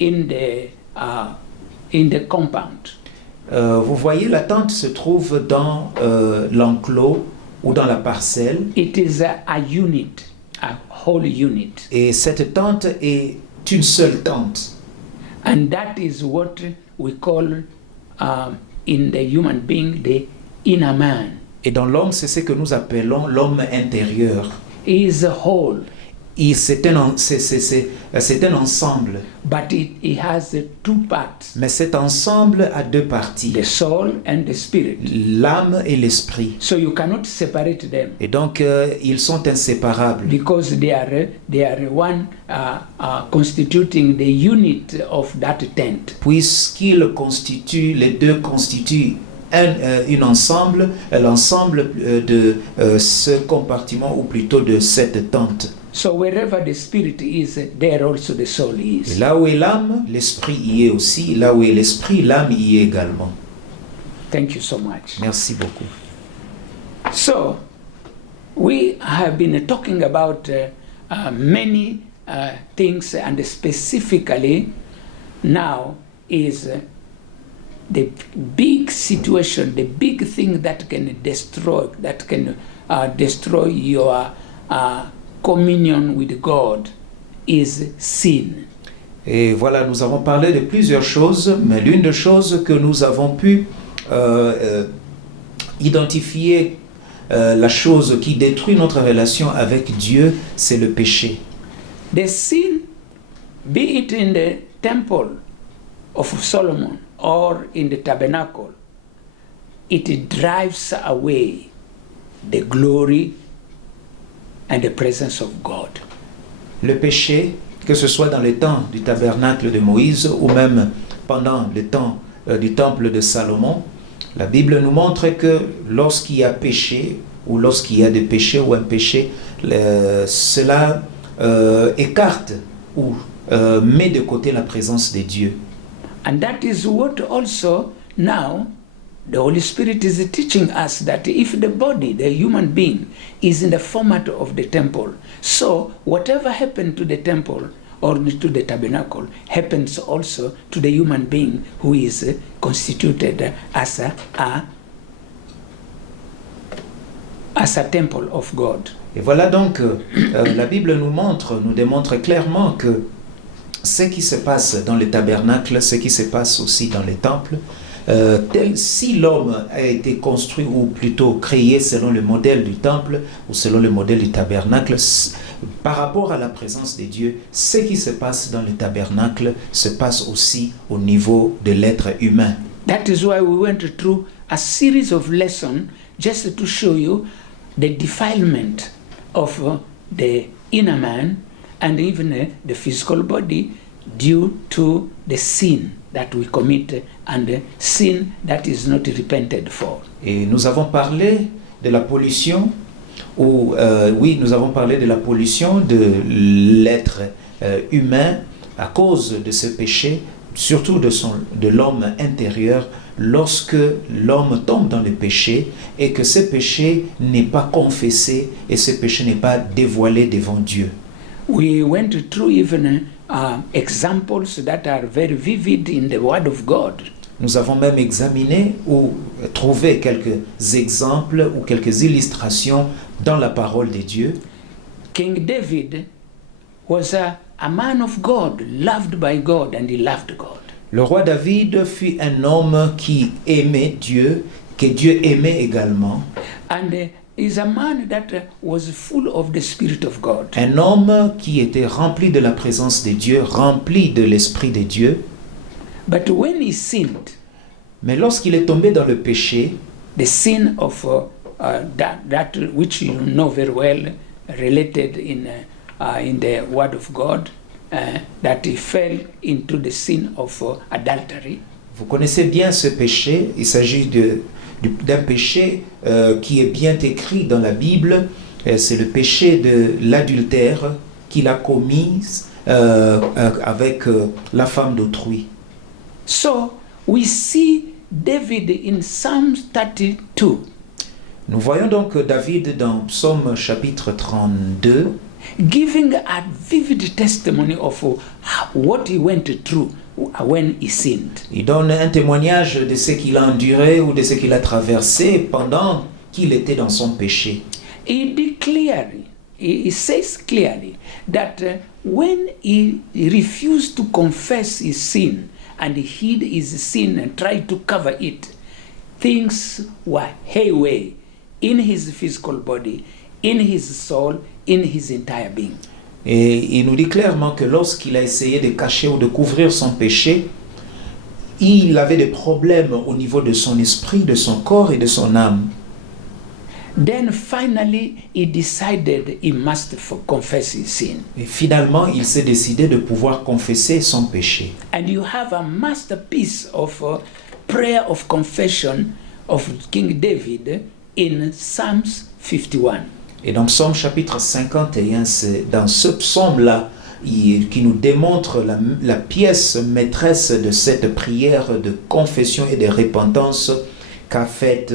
in the compound. Vous voyez, la tente se trouve dans l'enclos ou dans la parcelle. It is a unit, a whole unit. Et cette tente est une seule tente. And that is what we call in the human being the inner man. Et dans l'homme, c'est ce que nous appelons l'homme intérieur. He is a whole, Et c'est un ensemble. but he has two parts, Mais cet ensemble a deux parties, the soul and the spirit. l'âme et l'esprit. So you cannot separate them Et donc, ils sont inséparables. because they are one constituting the unit of that tent. Puisqu'ils constituent, les deux constituent un ensemble, l'ensemble de ce compartiment, ou plutôt de cette tente. So wherever the spirit is, there also the soul Et is. là où est l'âme, l'esprit y est aussi. Là où est l'esprit, l'âme y est également. Thank you so much. Merci beaucoup. So, we have been talking about many things, and specifically now is the big situation, the big thing that can destroy your communion with God is sin. Et voilà, nous avons parlé de plusieurs choses, mais l'une des choses que nous avons pu identifier, la chose qui détruit notre relation avec Dieu, c'est le péché. The sin, be it in the temple of Solomon or in the tabernacle, it drives away the glory and the presence of God. Le péché, que ce soit dans le temps du tabernacle de Moïse ou même pendant le temps du temple de Salomon, la Bible nous montre que lorsqu'il y a péché ou lorsqu'il y a des péchés ou un péché, cela écarte ou met de côté la présence de Dieu. And that is what also now the Holy Spirit is teaching us, that if the body, the human being, is in the format of the temple, so whatever happened to the temple or to the tabernacle happens also to the human being who is constituted as a temple of God. Et voilà donc, la Bible nous démontre clairement que ce qui se passe dans le tabernacle, ce qui se passe aussi dans les temples, si l'homme a été construit ou plutôt créé selon le modèle du temple ou selon le modèle du tabernacle, par rapport à la présence de Dieu, ce qui se passe dans le tabernacle se passe aussi au niveau de l'être humain. That is why we went through a series of lessons just to show you the defilement of the inner man and even the physical body due to the sin that we commit and the sin that is not repented for. Et nous avons parlé de la pollution, nous avons parlé de la pollution de l'être humain à cause de ce péché, surtout de l'homme intérieur, lorsque l'homme tombe dans le péché et que ce péché n'est pas confessé et ce péché n'est pas dévoilé devant Dieu. We went through even examples that are very vivid in the Word of God. Nous avons même examiné ou trouvé quelques exemples ou quelques illustrations dans la parole de Dieu. King David was a man of God, loved by God, and he loved God. Le roi David fut un homme qui aimait Dieu, que Dieu aimait également. And is a man that was full of the Spirit of God. Un homme qui était rempli de la présence de Dieu, rempli de l'Esprit de Dieu. But when he sinned, Mais lorsqu'il est tombé dans le péché, the sin of that which you know very well, related in the Word of God, that he fell into the sin of adultery. vous connaissez bien ce péché. Il s'agit d'un péché qui est bien écrit dans la Bible. C'est le péché de l'adultère qu'il a commis avec la femme d'autrui. So we see David in Psalm 32 Nous voyons donc David dans Psaume chapitre 32 giving a vivid testimony of what he went through when he sinned. Il donne un témoignage de ce qu'il a enduré ou de ce qu'il a traversé pendant qu'il était dans son péché. He says clearly that when he refused to confess his sin and hid his sin and tried to cover it, things were hayway in his physical body, in his soul, in his entire being. Et il nous dit clairement que lorsqu'il a essayé de cacher ou de couvrir son péché, il avait des problèmes au niveau de son esprit, de son corps et de son âme. Then finally he decided he must confess his sin. Et finalement, il s'est décidé de pouvoir confesser son péché. And you have a masterpiece of prayer of confession of King David in Psalms 51. Et dans Psaume chapitre 51, c'est dans ce psaume-là qui nous démontre la pièce maîtresse de cette prière de confession et de repentance qu'a faite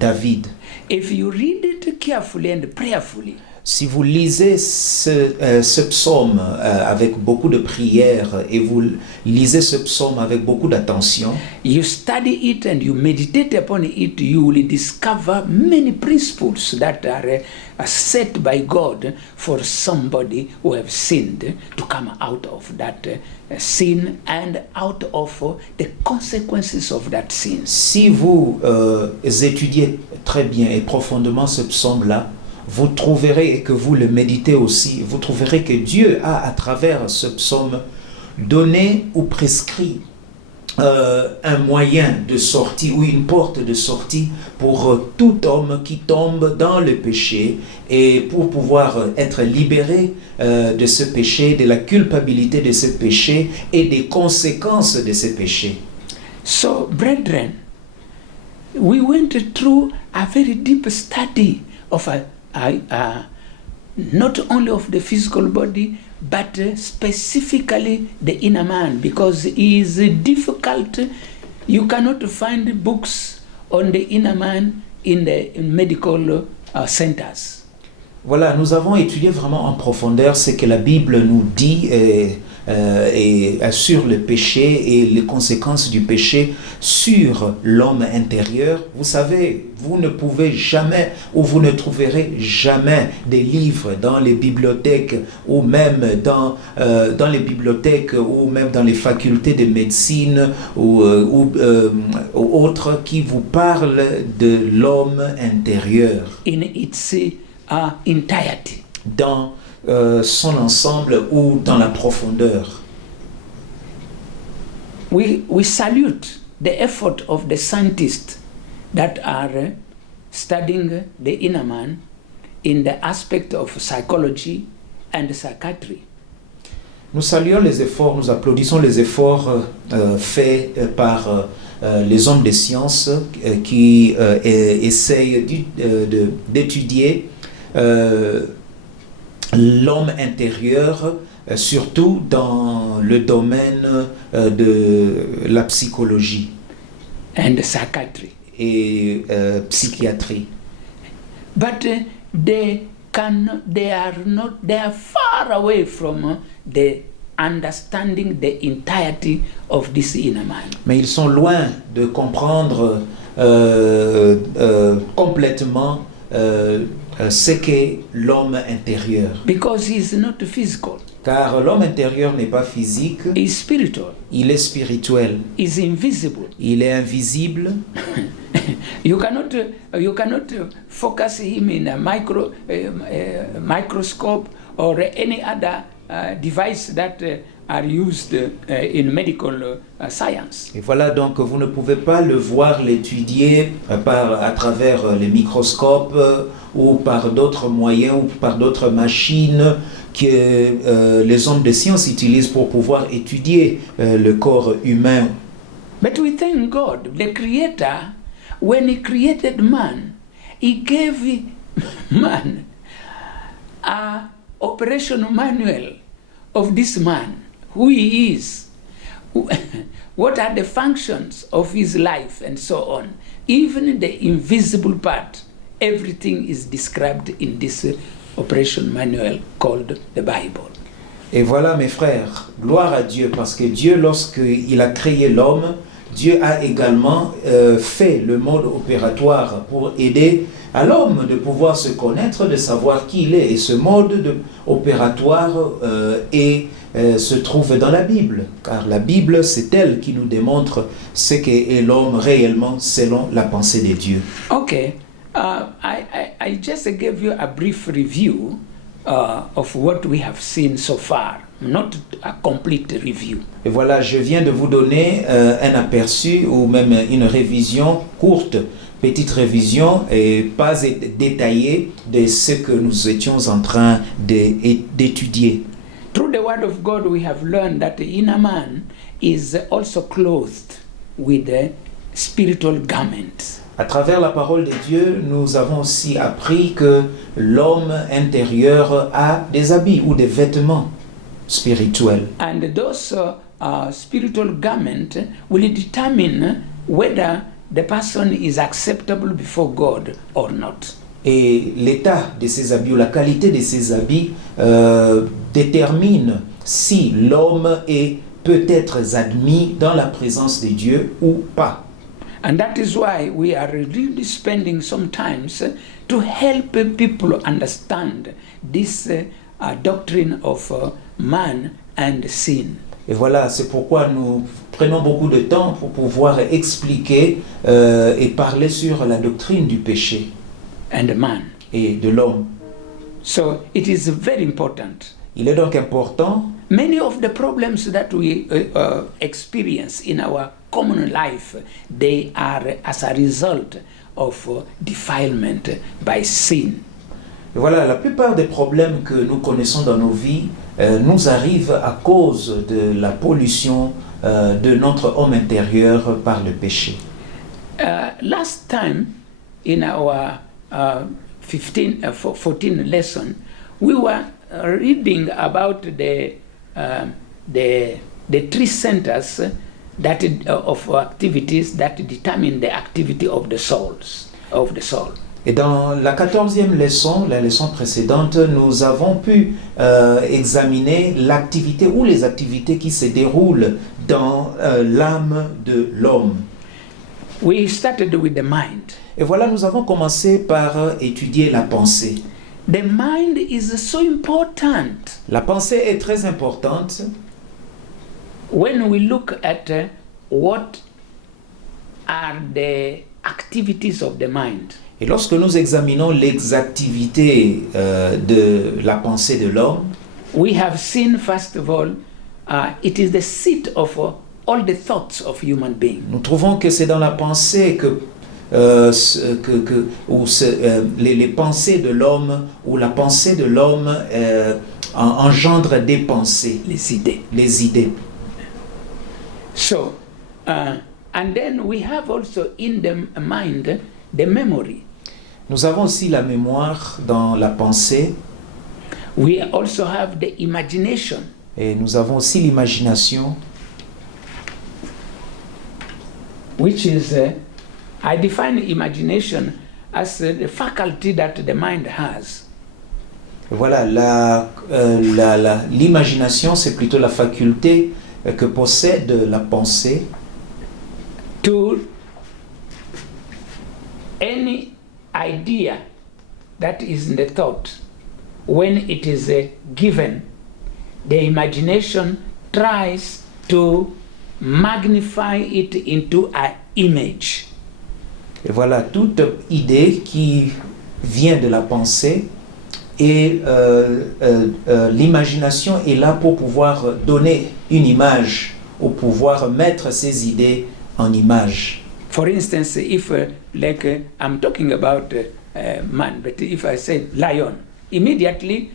David. If you read it carefully and prayerfully, Si vous lisez ce psaume avec beaucoup de prière et vous lisez ce psaume avec beaucoup d'attention, you study it and you meditate upon it, you will discover many principles that are set by God for somebody who have sinned to come out of that sin and out of the consequences of that sin. si vous étudiez très bien et profondément ce psaume-là, vous trouverez, et que vous le méditez aussi, vous trouverez que Dieu a, à travers ce psaume, donné ou prescrit un moyen de sortie ou une porte de sortie pour tout homme qui tombe dans le péché et pour pouvoir être libéré de ce péché, de la culpabilité de ce péché et des conséquences de ce péché. So, brethren, we went through a very deep study of not only of the physical body, but specifically the inner man, because it is difficult. You cannot find books on the inner man in the medical centers. Voilà, nous avons étudié vraiment en profondeur ce que la Bible nous dit sur le péché et les conséquences du péché sur l'homme intérieur. Vous savez, vous ne pouvez jamais ou vous ne trouverez jamais des livres dans les bibliothèques ou même dans les bibliothèques ou même dans les facultés de médecine ou autres qui vous parlent de l'homme intérieur. In its entirety. Dans son ensemble ou dans la profondeur. We salute the effort of the scientists that are studying the inner man in the aspect of psychology and psychiatry. Nous saluons les efforts, nous applaudissons les efforts faits par les hommes des sciences qui essayent d'étudier l'homme intérieur, surtout dans le domaine de la psychologie and psychiatry. Et psychiatrie. But they are far away from the understanding the entirety of this inner man. Mais ils sont loin de comprendre complètement ce qu'est l'homme intérieur. because he is not physical, Car l'homme intérieur n'est pas physique, he is spiritual, il est spirituel, he is invisible. il est invisible. You cannot focus him in a microscope or any other device that are used in medical science. Et voilà, donc vous ne pouvez pas le voir, l'étudier à travers les microscopes ou par d'autres moyens ou par d'autres machines que les hommes de science utilisent pour pouvoir étudier le corps humain. But we thank God, the Creator, when He created man, He gave man a operation manual of this man, who he is, what are the functions of his life, and so on. Even the invisible part, everything is described in this operation manual called the Bible. Et voilà mes frères, gloire à Dieu, parce que Dieu, lorsqu'il a créé l'homme, Dieu a également fait le mode opératoire pour aider à l'homme de pouvoir se connaître, de savoir qui il est. Et ce mode opératoire se trouve dans la Bible, car la Bible, c'est elle qui nous démontre ce qu'est l'homme réellement selon la pensée de Dieu. Okay, I just gave you a brief review of what we have seen so far, not a complete review. Et voilà, je viens de vous donner un aperçu ou même une révision courte, petite révision et pas détaillée de ce que nous étions en train d'étudier. Through the word of God, we have learned that the inner man is also clothed with a spiritual garment. À travers la parole de Dieu, nous avons aussi appris que l'homme intérieur a des habits ou des vêtements spirituels. And those spiritual garments will determine whether the person is acceptable before God or not. Et l'état de ces habits ou la qualité de ces habits détermine si l'homme peut être admis dans la présence de Dieu ou pas. And that is why we are really spending some time to help people understand this doctrine of man and sin. Et voilà, c'est pourquoi nous prenons beaucoup de temps pour pouvoir expliquer et parler sur la doctrine du péché And man. et de l'homme. So it is very important. Il est donc important. Many of the problems that we experience in our common life, they are as a result of defilement by sin. Et voilà, la plupart des problèmes que nous connaissons dans nos vies nous arrivent à cause de la pollution de notre homme intérieur par le péché. Last time, in our 14 lesson, we were reading about the three centers that of activities that determine the activity of the souls, of the soul. Et dans la 14e leçon, la leçon précédente, nous avons pu examiner l'activité ou les activités qui se déroulent dans l'âme de l'homme. We started with the mind. Et voilà, nous avons commencé par étudier la pensée. The mind is so important. La pensée est très importante. When we look at what are the activities of the mind. Et lorsque nous examinons les activités de la pensée de l'homme, we have seen, first of all, it is the seat of all the thoughts of human beings. Nous trouvons que c'est dans la pensée les pensées de l'homme ou la pensée de l'homme engendre des pensées, Les idées. les idées. So, and then we have also in the mind the memory. Nous avons aussi la mémoire dans la pensée We also have the imagination. et nous avons aussi l'imagination, which is, I define imagination as the faculty that the mind has Voilà, l'imagination, c'est plutôt la faculté que possède la pensée to any idea that is in the thought, when it is given, the imagination tries to magnify it into an image. Et voilà, toute idée qui vient de la pensée et l'imagination est là pour pouvoir donner une image, ou pouvoir mettre ces idées en image. For instance, if I'm talking about man, but if I say lion, immediately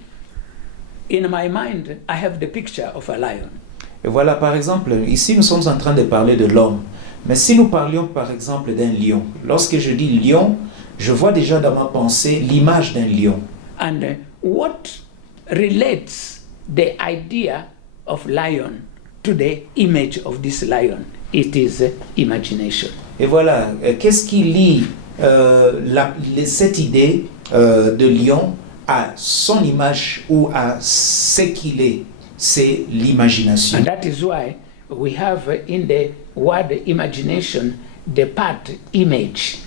in my mind I have the picture of a lion. Et voilà, par exemple, ici nous sommes en train de parler de l'homme. Mais si nous parlions par exemple d'un lion, lorsque je dis lion, je vois déjà dans ma pensée l'image d'un lion. And what relates the idea of lion to the image of this lion? It is imagination. Et voilà, qu'est-ce qui lie cette idée de lion à son image ou à ce qu'il est? C'est l'imagination. And that is why we have in the word imagination the part image.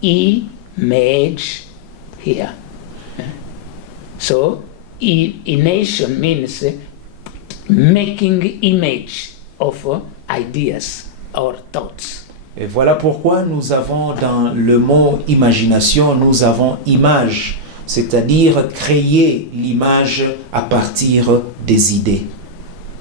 Image here. So, ination means making image of ideas or thoughts. Et voilà pourquoi nous avons dans le mot imagination, nous avons image, c'est-à-dire créer l'image à partir des idées.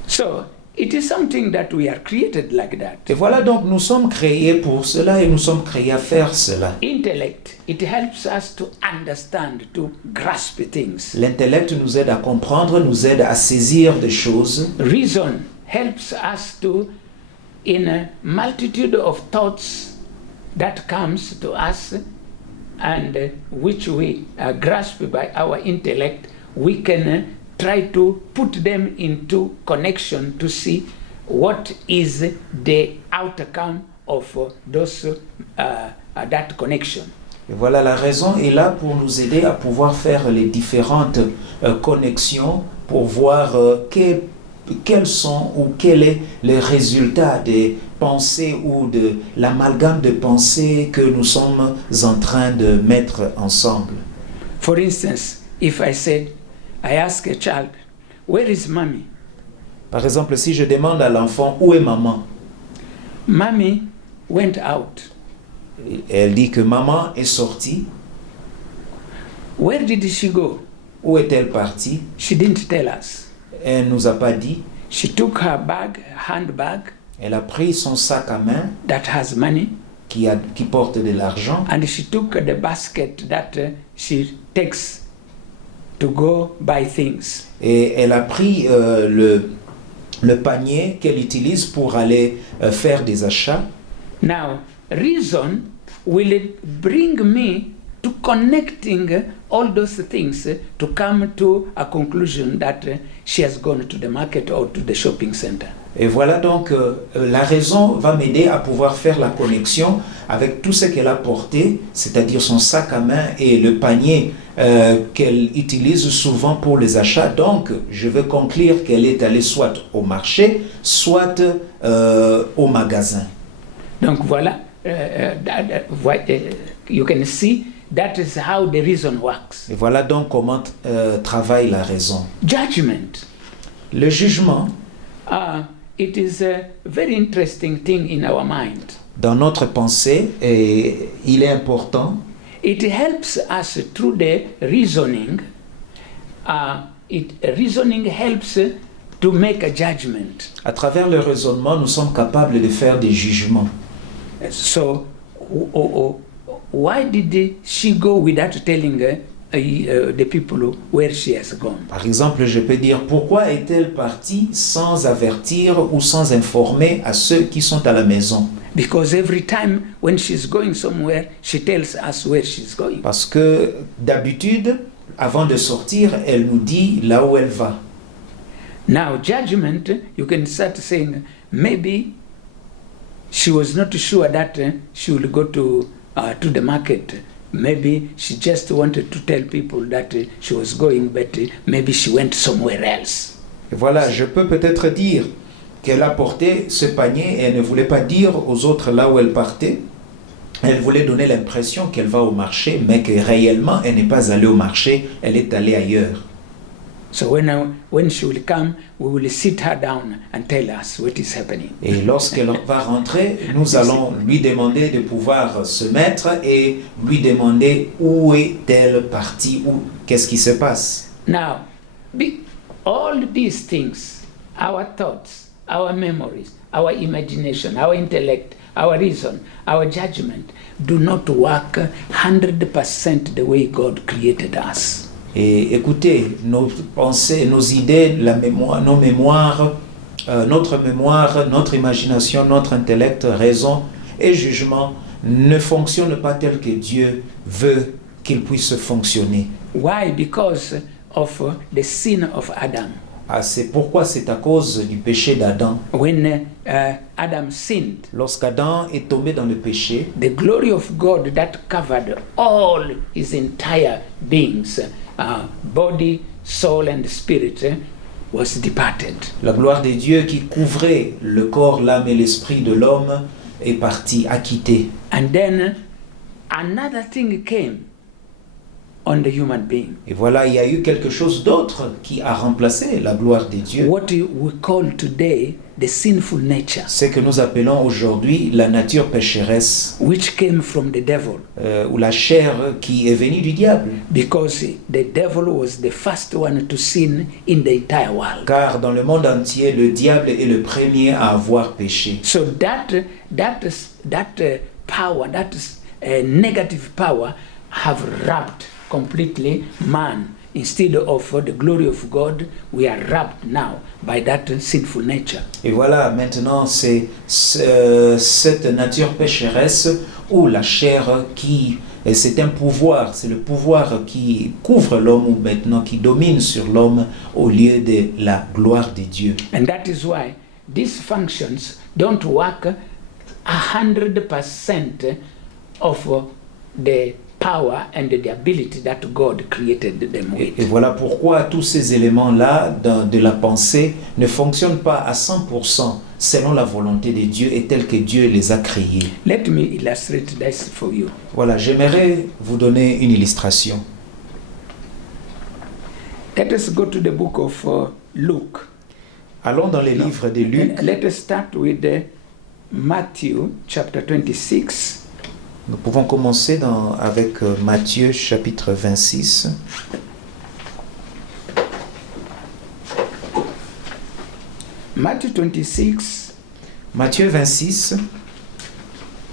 So, it is something that we are created like that. Et voilà donc nous sommes créés pour cela et nous sommes créés à faire cela. Intellect, it helps us to understand, to grasp things. L'intellect nous aide à comprendre, nous aide à saisir des choses. Reason helps us to, in a multitude of thoughts that comes to us and which we grasp by our intellect, we can try to put them into connection to see what is the outcome of that connection. Et voilà, la raison est là pour nous aider à pouvoir faire les différentes connexions pour voir quels sont ou quel est le résultat des pensées ou de l'amalgame de pensées que nous sommes en train de mettre ensemble. For instance, if I ask a child, where is mommy? Par exemple, si je demande à l'enfant où est maman, Mommy went out. elle dit que maman est sortie. Where did she go? Où est-elle partie? She didn't tell us. Elle nous a pas dit. She took her bag, handbag, Elle a pris son sac à main that has money, qui porte de l'argent and she took the basket that she takes to go buy things. et elle a pris le panier qu'elle utilise pour aller faire des achats. Now, reason will it bring me to connecting all those things to come to a conclusion that she has gone to the market or to the shopping center. Et voilà donc la raison va m'aider à pouvoir faire la connexion avec tout ce qu'elle a porté, c'est-à-dire son sac à main et le panier qu'elle utilise souvent pour les achats. Donc, je veux conclure qu'elle est allée soit au marché, soit au magasin. Donc voilà, you can see that is how the reason works. Et voilà donc comment travaille la raison. Judgment. Le jugement, it is a very interesting thing in our mind. dans notre pensée, il est important. It helps us through the reasoning. Reasoning helps to make a judgment. À travers le raisonnement, nous sommes capables de faire des jugements. So, why did she go without telling the people where she has gone? Par exemple, je peux dire pourquoi est-elle partie sans avertir ou sans informer à ceux qui sont à la maison? Because every time when she's going somewhere, she tells us where she's going. Parce que d'habitude, avant de sortir, elle nous dit là où elle va. Now, judgment, you can start saying, maybe she was not sure that she will go to the market. Maybe she just wanted to tell people that she was going, but maybe she went somewhere else. Et voilà, je peux peut-être dire qu'elle a porté ce panier et elle ne voulait pas dire aux autres là où elle partait. Elle voulait donner l'impression qu'elle va au marché, mais que réellement, elle n'est pas allée au marché, elle est allée ailleurs. So when she will come, we will sit her down and tell us what is happening. Et lorsqu'elle va rentrer, nous allons lui demander de pouvoir se mettre et lui demander où est-elle partie, ou qu'est-ce qui se passe. Now, all these things, our thoughts, our memories, our imagination, our intellect, our reason, our judgment, do not work 100% the way God created us. Et écoutez, nos pensées, nos idées, la mémoire, nos mémoires, notre mémoire, notre imagination, notre intellect, raison et jugement ne fonctionnent pas tel que Dieu veut qu'ils puissent fonctionner. Why? Because of the sin of Adam. C'est pourquoi c'est à cause du péché d'Adam. When Adam sinned, Lorsqu'Adam est tombé dans le péché, the glory of God that covered all his entire beings, body, soul and spirit, was departed. la gloire de Dieu qui couvrait le corps, l'âme et l'esprit de l'homme est partie, a quitté. And then another thing came on the human being. Et voilà, il y a eu quelque chose d'autre qui a remplacé la gloire de Dieu. What we call today the sinful nature, C'est que nous appelons aujourd'hui la nature pécheresse, which came from the devil, ou la chair qui est venue du diable. because the devil was the first one to sin in the entire world. Car dans le monde entier, le diable est le premier à avoir péché. So that power, that negative power, have wrapped completely man. Instead of the glory of God, we are wrapped now by that sinful nature. Et voilà, maintenant, c'est cette nature pécheresse ou la chair qui... Et c'est un pouvoir, c'est le pouvoir qui couvre l'homme ou maintenant qui domine sur l'homme au lieu de la gloire de Dieu. And that is why these functions don't work 100% of the power and the ability that God created them with. Et voilà pourquoi tous ces éléments-là de la pensée ne fonctionnent pas à 100% selon la volonté de Dieu et telle que Dieu les a créés. Let me illustrate this for you. Voilà, j'aimerais vous donner une illustration. Let us go to the book of Luke. Allons dans les livres de Luc. And let us start with Matthew chapter 26. Nous pouvons commencer avec Matthieu chapitre 26. Matthew 26, Matthieu 26,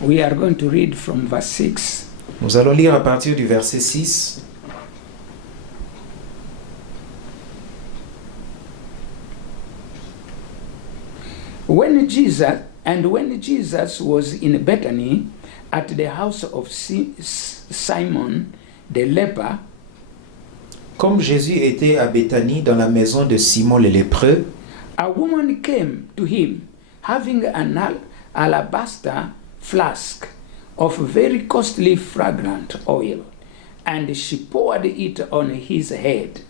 we are going to read from verse 6. nous allons lire à partir du verset 6. When Jesus was in Bethany at the house of Simon the leper, Comme Jésus était à Béthanie dans la maison de Simon le lépreux, a woman came to him having an alabaster flask of very costly fragrant oil, and she poured it on his head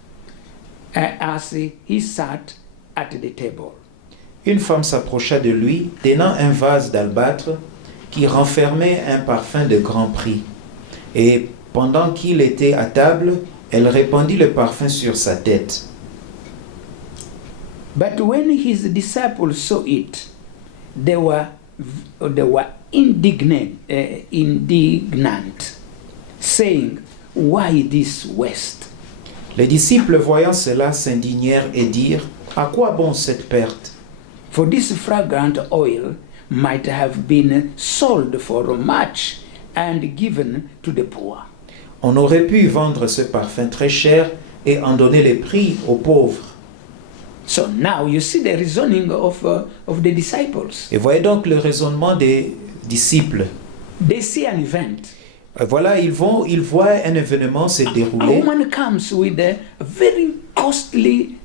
as he sat at the table. une femme s'approcha de lui, tenant un vase d'albâtre qui renfermait un parfum de grand prix. Et pendant qu'il était à table, elle répandit le parfum sur sa tête. But when his disciples saw it, they were indignant, saying, "Why this waste?" Les disciples, voyant cela, s'indignèrent et dirent, « À quoi bon cette perte ? For this fragrant oil might have been sold for much and given to the poor." On aurait pu vendre ce parfum très cher et en donner les prix aux pauvres. So now you see the reasoning of the disciples. Et voyez donc le raisonnement des disciples. They see an event. Voilà, ils voient un événement se A dérouler. woman comes with a very costly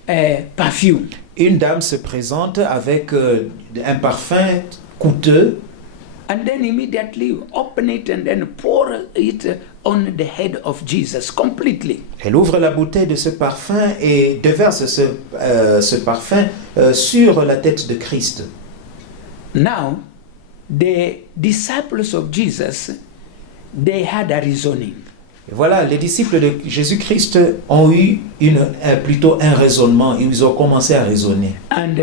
perfume. Une dame se présente avec un parfum coûteux. And then immediately open it and then pour it on the head of Jesus completely. Elle ouvre la bouteille de ce parfum et déverse ce parfum sur la tête de Christ. Now, the disciples of Jesus they had a reasoning. Et voilà, les disciples de Jésus-Christ ont eu plutôt un raisonnement. Ils ont commencé à raisonner. And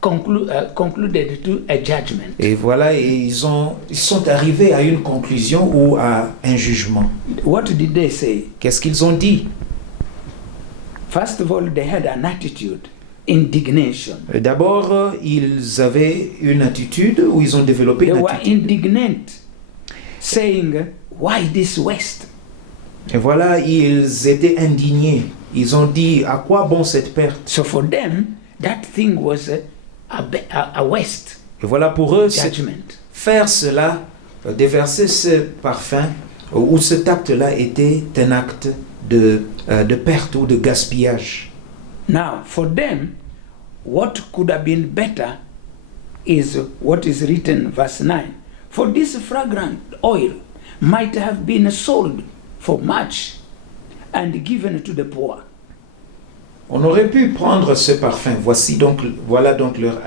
concluded to a judgment. Et voilà, et ils sont arrivés à une conclusion ou à un jugement. What did they say? Qu'est-ce qu'ils ont dit? First of all, they had an attitude, indignation. D'abord, ils avaient une attitude où ils ont développé They une were attitude. indignant, saying, "Why this waste?" Et voilà, ils étaient indignés. Ils ont dit, à quoi bon cette perte? So for them, that thing was a waste, Et voilà, pour eux, c'est judgment. faire cela, déverser ce parfum, ou cet acte-là était un acte de perte ou de gaspillage. Now, for them, what could have been better is what is written, verse 9. For this fragrant oil might have been sold for much and given to the poor. On aurait pu prendre ce parfum. Voilà donc leur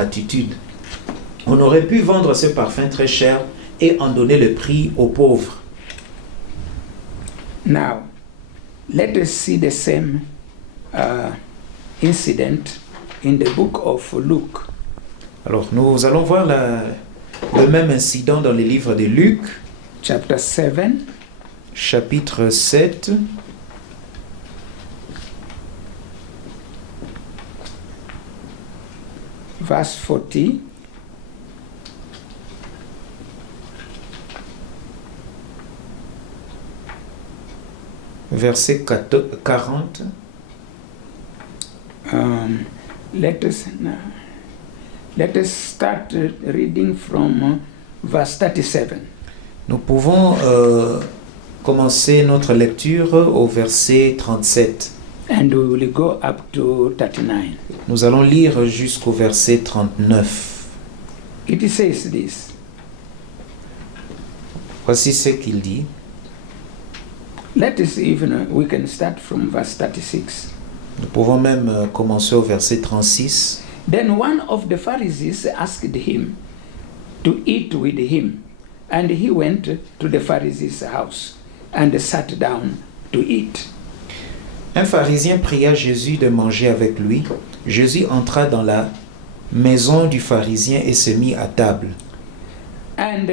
attitude. On aurait pu vendre ce parfum très cher et en donner le prix aux pauvres. Now, let us see the same incident in the book of Luke. Alors nous allons voir le même incident dans les livres de Luc, Chapter 7, chapitre 7, verse 40. verset 40. Let us start reading from verse 37. Nous pouvons commencer notre lecture au verset 37. And we will go up to 39. Nous allons lire jusqu'au verset 39. It says this. Voici ce qu'il dit. Let us even, we can start from verse 36. Nous pouvons même commencer au verset 36. Then one of the Pharisees asked him to eat with him, and he went to the Pharisee's house and sat down to eat. Un pharisien pria Jésus de manger avec lui. Jésus entra dans la maison du pharisien et se mit à table. And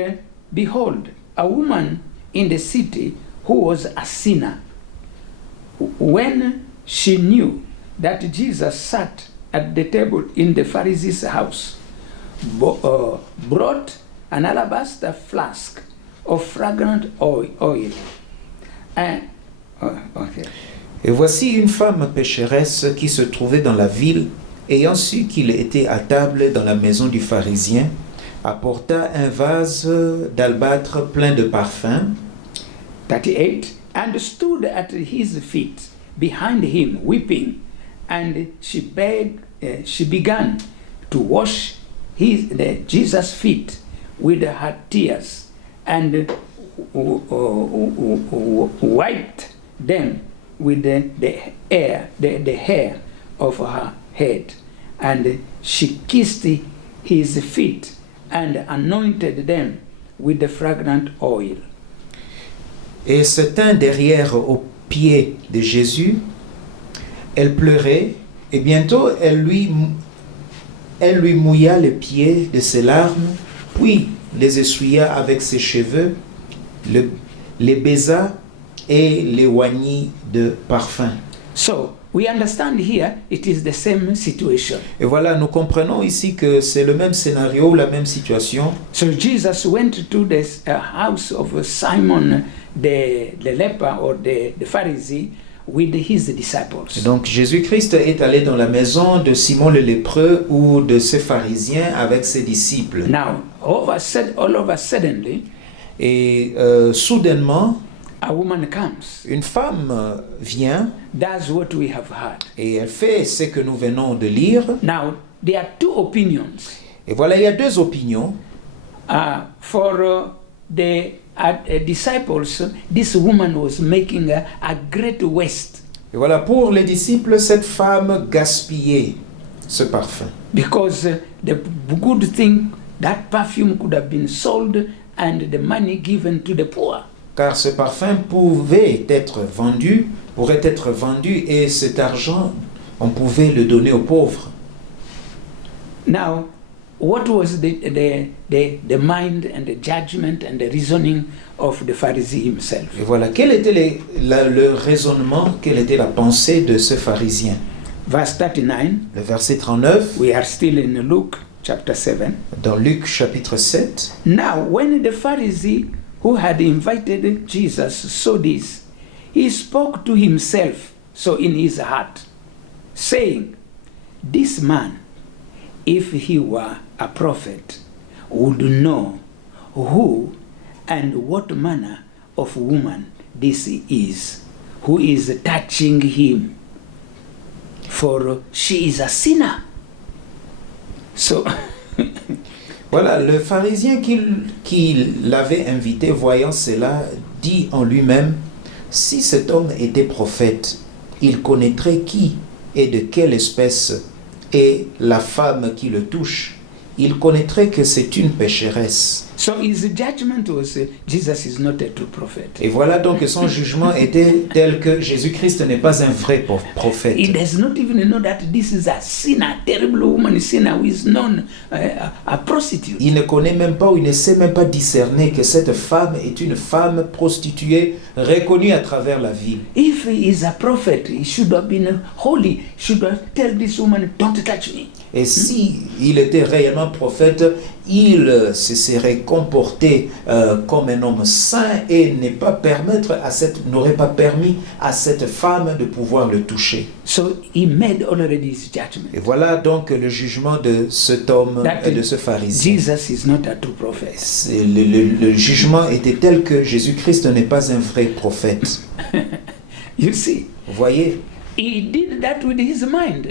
behold, a woman in the city who was a sinner, when she knew that Jesus sat at the table in the Pharisee's house, brought an alabaster flask of fragrant oil. Et voici une femme pécheresse qui se trouvait dans la ville, ayant su qu'il était à table dans la maison du pharisien, apporta un vase d'albâtre plein de parfums. 38. And stood at his feet behind him, weeping, and she began to wash Jesus' feet with her tears, and wiped them with the hair of her head. And she kissed his feet and anointed them with the fragrant oil. Et se tint derrière aux pieds de Jésus. Elle pleurait, et bientôt elle lui mouilla les pieds de ses larmes, puis les essuya avec ses cheveux, les baisa et les oignit de parfum. So, we understand here it is the same situation. Et voilà, nous comprenons ici que c'est le même scénario, la même situation. So Jesus went to the house of Simon the leper or the Pharisee with his disciples. Et donc Jésus-Christ est allé dans la maison de Simon le lépreux ou de ses pharisiens avec ses disciples. Now, all of a suddenly, Et soudainement, a woman comes, une femme vient does what we have heard. et elle fait ce que nous venons de lire. Now, there are two opinions. Et voilà, il y a deux opinions. For the disciples, this woman was making a great waste. Et voilà, pour les disciples, cette femme gaspillait ce parfum. Because the good thing, that perfume could have been sold and the money given to the poor. Car ce parfum pourrait être vendu et cet argent, on pouvait le donner aux pauvres. Now, what was the mind and the judgment and the reasoning of the Pharisee himself? Et voilà, quel était le raisonnement, quelle était la pensée de ce pharisien? Verse 39, Le verset 39, we are still in Luke chapter 7. dans Luc chapitre 7. Now, when the Pharisee who had invited Jesus saw this, he spoke to himself, so in his heart, saying, this man, if he were a prophet, would know who and what manner of woman this is, who is touching him, for she is a sinner. So, Voilà, le pharisien qui l'avait invité, voyant cela, dit en lui-même, si cet homme était prophète, il connaîtrait qui et de quelle espèce est la femme qui le touche. Il connaîtrait que c'est une pécheresse. so his judgment was Jesus is not a true prophet. Et voilà donc que son jugement était tel que Jésus-Christ n'est pas un vrai prophète. He does not even know that this is a sinner, terrible woman sinner who is known a prostitute. Il ne connaît même pas ou il ne sait même pas discerner que cette femme est une femme prostituée reconnue à travers la ville. If he is a prophet, he should have been holy, should have tell this woman, don't touch me. Et si il était réellement prophète, il se serait comporté comme un homme saint et n'aurait pas permis à cette femme de pouvoir le toucher. So he made already his judgment. Et voilà donc le jugement de cet homme That et de ce pharisien. Jesus is not a true prophet. Le jugement était tel que Jésus-Christ n'est pas un vrai prophète. You see, Vous voyez? he did that with his mind.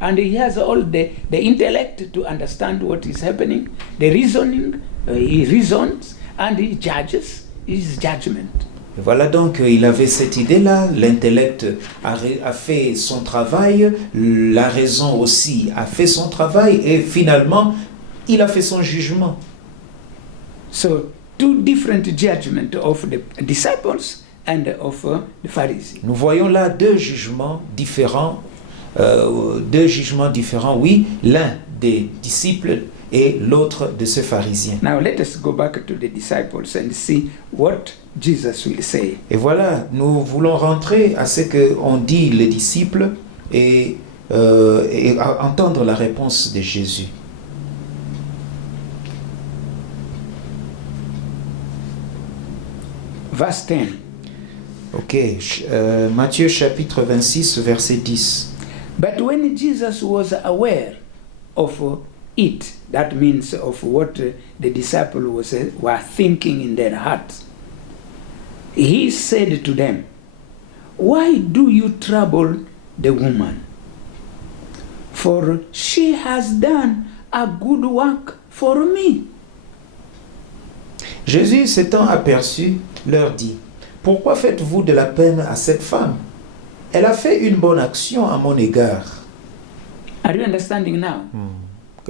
And he has all the intellect to understand what is happening, the reasoning, he reasons, and he judges his judgment. Et voilà donc, il avait cette idée-là, l'intellect a fait son travail, la raison aussi a fait son travail, et finalement, il a fait son jugement. So, two different judgments of the disciples and of the Pharisees. Nous voyons là deux jugements différents, oui, l'un des disciples et l'autre de ce pharisien. Now let us go back to the disciples and see what Jesus will say. Et voilà, nous voulons rentrer à ce qu'ont dit les disciples et entendre la réponse de Jésus. Verse 10. Ok, Matthieu chapitre 26, verset 10. But when Jesus was aware of it, that means of what the disciples were thinking in their hearts, he said to them, why do you trouble the woman? For she has done a good work for me. Jésus s'étant aperçu, leur dit, pourquoi faites-vous de la peine à cette femme? Elle a fait une bonne action à mon égard. Are you understanding now?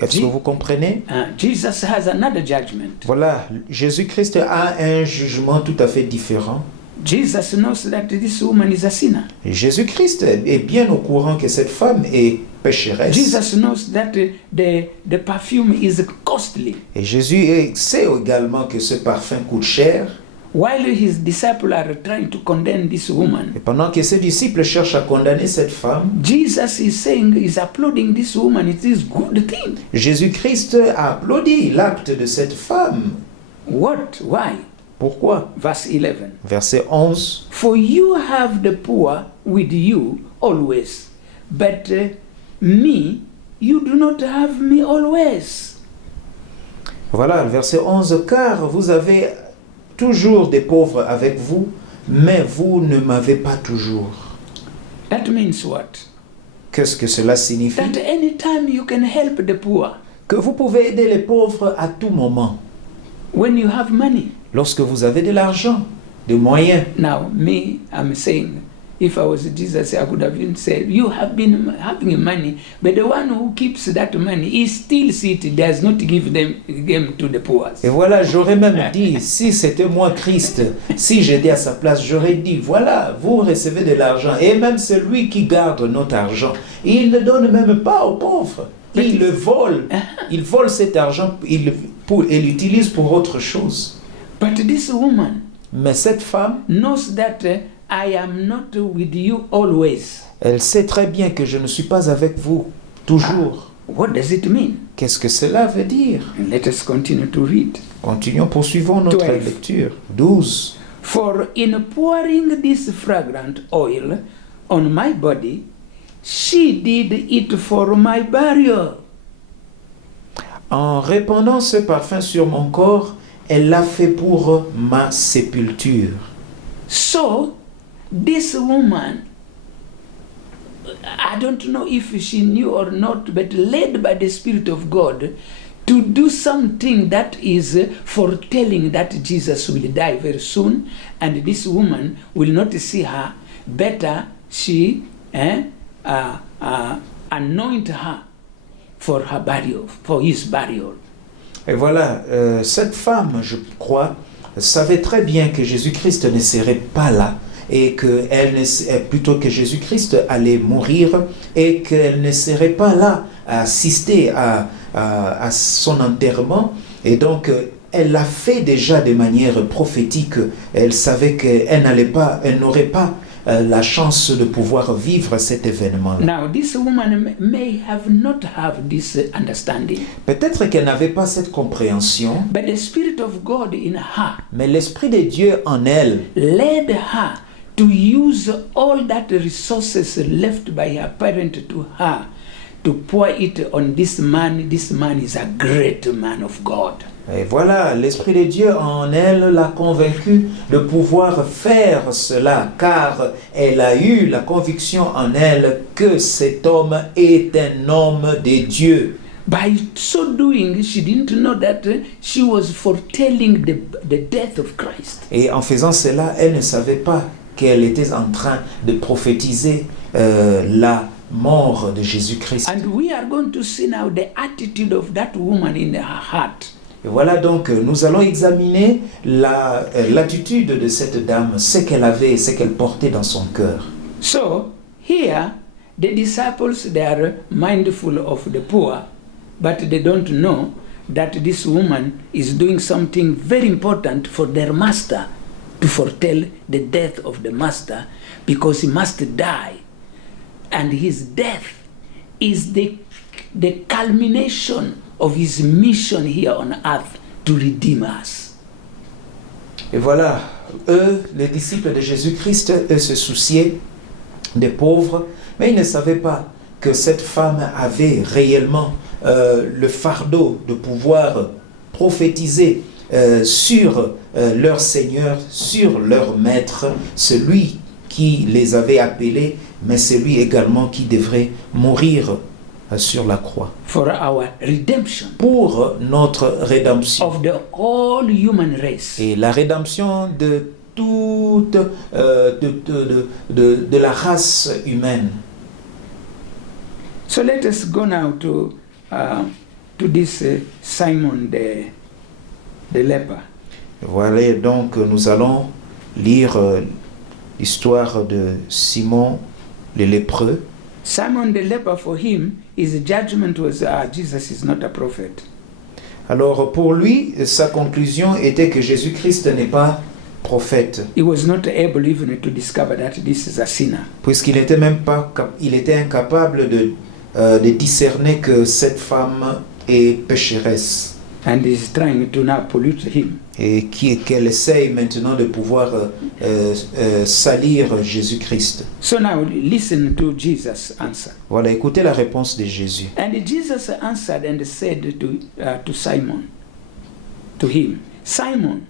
Est-ce que vous comprenez? Jesus has another judgment. Voilà, Jésus-Christ a un jugement tout à fait différent. Jesus knows that this woman is a sinner. Et Jésus-Christ est bien au courant que cette femme est pécheresse. Jesus knows that the perfume is costly. Et Jésus sait également que ce parfum coûte cher. While his disciples are trying to condemn this woman, Et pendant que ses disciples cherchent à condamner cette femme, Jesus is saying, is applauding this woman. It is good thing. Jésus-Christ a applaudi l'acte de cette femme. What? Why? Pourquoi? Verse 11. Verset 11. For you have the poor with you always, but me, you do not have me always. Voilà, verset 11. Car vous avez toujours des pauvres avec vous, mais vous ne m'avez pas toujours. That means what? Qu'est-ce que cela signifie? That anytime you can help the poor. Que vous pouvez aider les pauvres à tout moment. When you have money. Lorsque vous avez de l'argent, des moyens. Now, me, I'm saying, if I was Jesus, I could have even said, you have been having money, but the one who keeps that money, he steals it, does not give them to the poor. Et voilà, j'aurais même dit, si c'était moi Christ, si j'étais à sa place, j'aurais dit, voilà, vous recevez de l'argent, et même celui qui garde notre argent, il ne donne même pas aux pauvres. Il le vole. Il vole cet argent et l'utilise pour autre chose. But this woman Mais cette femme, knows that I am not with you always. elle sait très bien que je ne suis pas avec vous toujours. What does it mean? Qu'est-ce que cela veut dire? And let us continue to read. Continuons, poursuivons notre 12. lecture. 12. For in pouring this fragrant oil on my body, she did it for my burial. En répandant ce parfum sur mon corps, elle l'a fait pour ma sépulture. So, this woman, I don't know if she knew or not, but led by the Spirit of God to do something that is foretelling that Jesus will die very soon, and this woman will not see her. Better she anoint her for her burial, for his burial. Et voilà, cette femme, je crois, savait très bien que Jésus-Christ ne serait pas là et plutôt que Jésus-Christ allait mourir et qu'elle ne serait pas là à assister à son enterrement. Et donc, elle l'a fait déjà de manière prophétique. Elle savait qu'elle n'aurait pas la chance de pouvoir vivre cet événement-là. Now, this woman may have not have this understanding, Peut-être qu'elle n'avait pas cette compréhension, but the Spirit of God in her mais l'Esprit de Dieu en elle led her to use all that resources left by her parent to her to pour it on this man. This man is a great man of God. Et voilà, l'Esprit de Dieu en elle l'a convaincue de pouvoir faire cela, car elle a eu la conviction en elle que cet homme est un homme de Dieu. By so doing, she didn't know that she was foretelling the death of Christ. Et en faisant cela, elle ne savait pas qu'elle était en train de prophétiser la mort de Jésus-Christ. And we are going to see now the attitude of that woman in her heart. Et voilà donc, nous allons examiner l'attitude de cette dame, ce qu'elle avait, ce qu'elle portait dans son cœur. So, here, the disciples, they are mindful of the poor, but they don't know that this woman is doing something very important for their master, to foretell the death of the master, because he must die. And his death is the culmination of his mission here on earth to redeem us. Et voilà, eux, les disciples de Jésus-Christ, eux se souciaient des pauvres, mais ils ne savaient pas que cette femme avait réellement le fardeau de pouvoir prophétiser sur leur Seigneur, sur leur Maître, celui qui les avait appelés, mais celui également qui devrait mourir sur la croix. For our redemption Pour notre rédemption. of the whole human race. Et la rédemption de toute de la race humaine. So let us go now to this Simon the leper. Voilà, donc nous allons lire l'histoire de Simon le lépreux. Simon the leper, for him, his judgment was, Jesus is not a prophet. Alors pour lui, sa conclusion était que Jésus-Christ n'est pas prophète, He was not able even to discover that this is a sinner. puisqu'il n'était même pas, il était incapable de discerner que cette femme est pécheresse And he's trying to now pollute him. et qu'elle essaye maintenant de pouvoir salir Jésus-Christ. So now listen to Jesus' answer. Voilà, écoutez la réponse de Jésus. And Jesus answered and said to Simon, to him, Simon,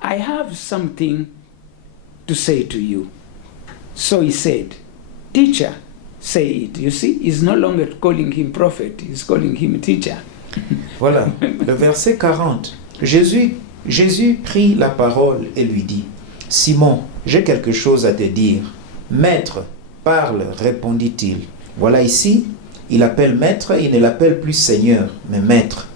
I have something to say to you. So he said, Teacher, say it. You see, he's no longer calling him prophet, he's calling him teacher. Voilà, le verset 40. Jésus prit la parole et lui dit, Simon, j'ai quelque chose à te dire. Maître, parle, répondit-il. Voilà ici, il appelle maître, il ne l'appelle plus Seigneur, mais maître.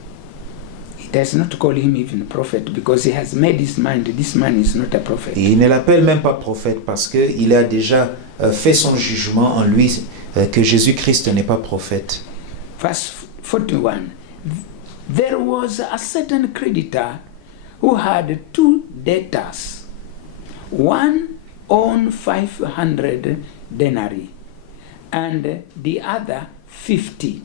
He does not call him even prophet because he has made his mind this man is not a prophet. Et il ne l'appelle même pas prophète parce qu'il a déjà fait son jugement en lui que Jésus-Christ n'est pas prophète. Verse 41. There was a certain creditor who had 2 debtors. One owed 500 denarii and the other 50.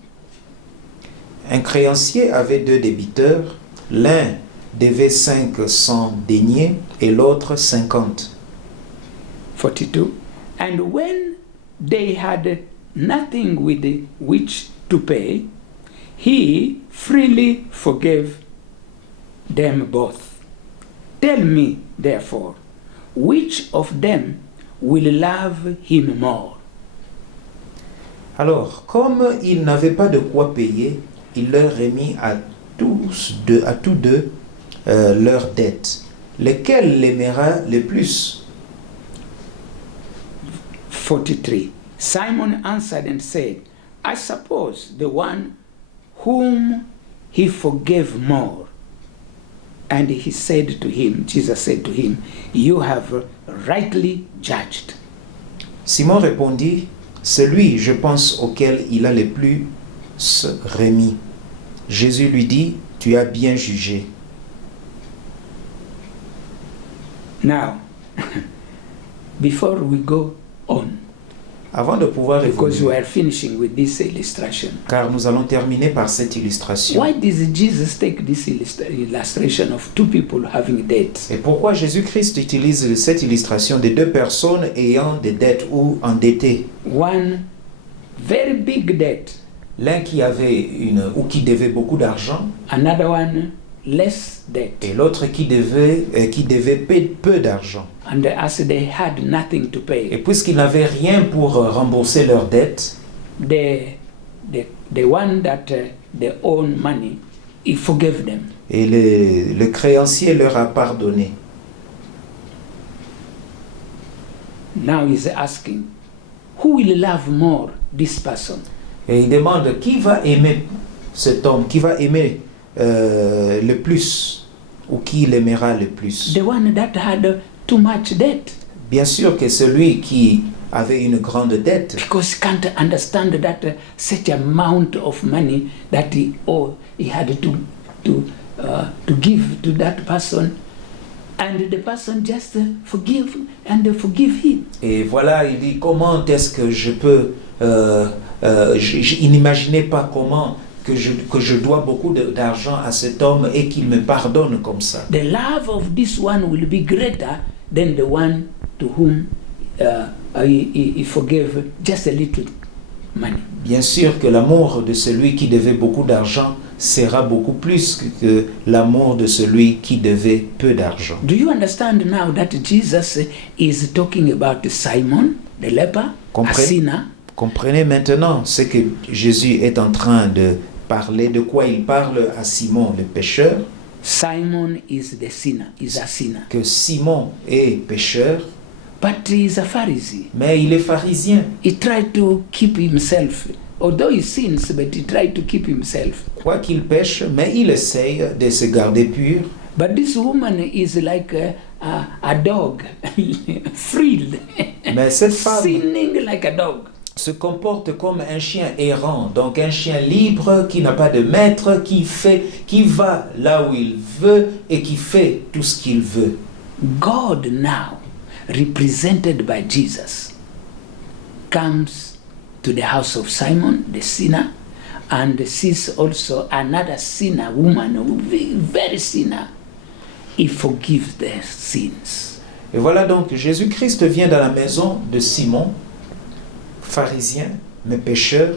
Un créancier avait 2 débiteurs, l'un devait 500 deniers et l'autre 50. 42. And when they had nothing with which to pay, he freely forgave them both. Tell me, therefore, which of them will love him more? Alors, comme ils n'avaient pas de quoi payer, il leur remit à tous deux leurs dettes. Lequel l'aimera le plus? 43. Simon answered and said, I suppose the one whom he forgave more. And he said to him, Jesus said to him, you have rightly judged. Simon répondit, celui, je pense, auquel il a le plus remis. Jésus lui dit, tu as bien jugé. Now, before we go on, Avant de pouvoir because we évoluer, are finishing with this illustration, car nous allons terminer par cette illustration. why did Jesus take this illustration of 2 people having debts? Et pourquoi Jésus-Christ utilise cette illustration de 2 personnes ayant des dettes ou endettées? One very big debt, L'un qui avait qui devait beaucoup d'argent another one less debt. et l'autre qui devait peu d'argent. And as they had nothing to Et pay, puisqu'ils n'avaient rien pour rembourser leurs dettes, the one that they own money, he forgave them. et le créancier leur a pardonné. Now he's asking, who will love more this person? Et il demande qui va aimer cet homme, qui va aimer le plus, ou qui l'aimera le plus. The one that had too much debt, Bien sûr que celui qui avait une grande dette, because he can't understand that such amount of money that he had to give to that person, and the person just forgive him. et voilà, il dit comment est-ce que je peux, il n'imaginait pas comment que je dois beaucoup d'argent à cet homme et qu'il me pardonne comme ça. The love of this one will be greater than the one to whom he forgave just a little money. Bien sûr que l'amour de celui qui devait beaucoup d'argent sera beaucoup plus que l'amour de celui qui devait peu d'argent. Do you understand now that Jesus is talking about Simon, the leper, a sinner? Comprenez maintenant ce que Jésus est en train de parler, de quoi il parle à Simon le pécheur, Simon is the sinner, is a sinner. que Simon est pécheur, But he is a Pharisee. mais il est pharisien. He tried to keep himself, although he sins, but he tried to keep himself. Quoi qu'il pêche, mais il essaye de se garder pur. But this woman is like a dog, thrilled, Mais cette femme sinning like a dog. se comporte comme un chien errant, donc un chien libre qui n'a pas de maître, qui va là où il veut et qui fait tout ce qu'il veut. God now, represented by Jesus, comes to the house of Simon, the sinner, and sees also another sinner, woman, very sinner. He forgives their sins. Et voilà donc Jésus-Christ vient dans la maison de Simon, pharisien, mais pécheur,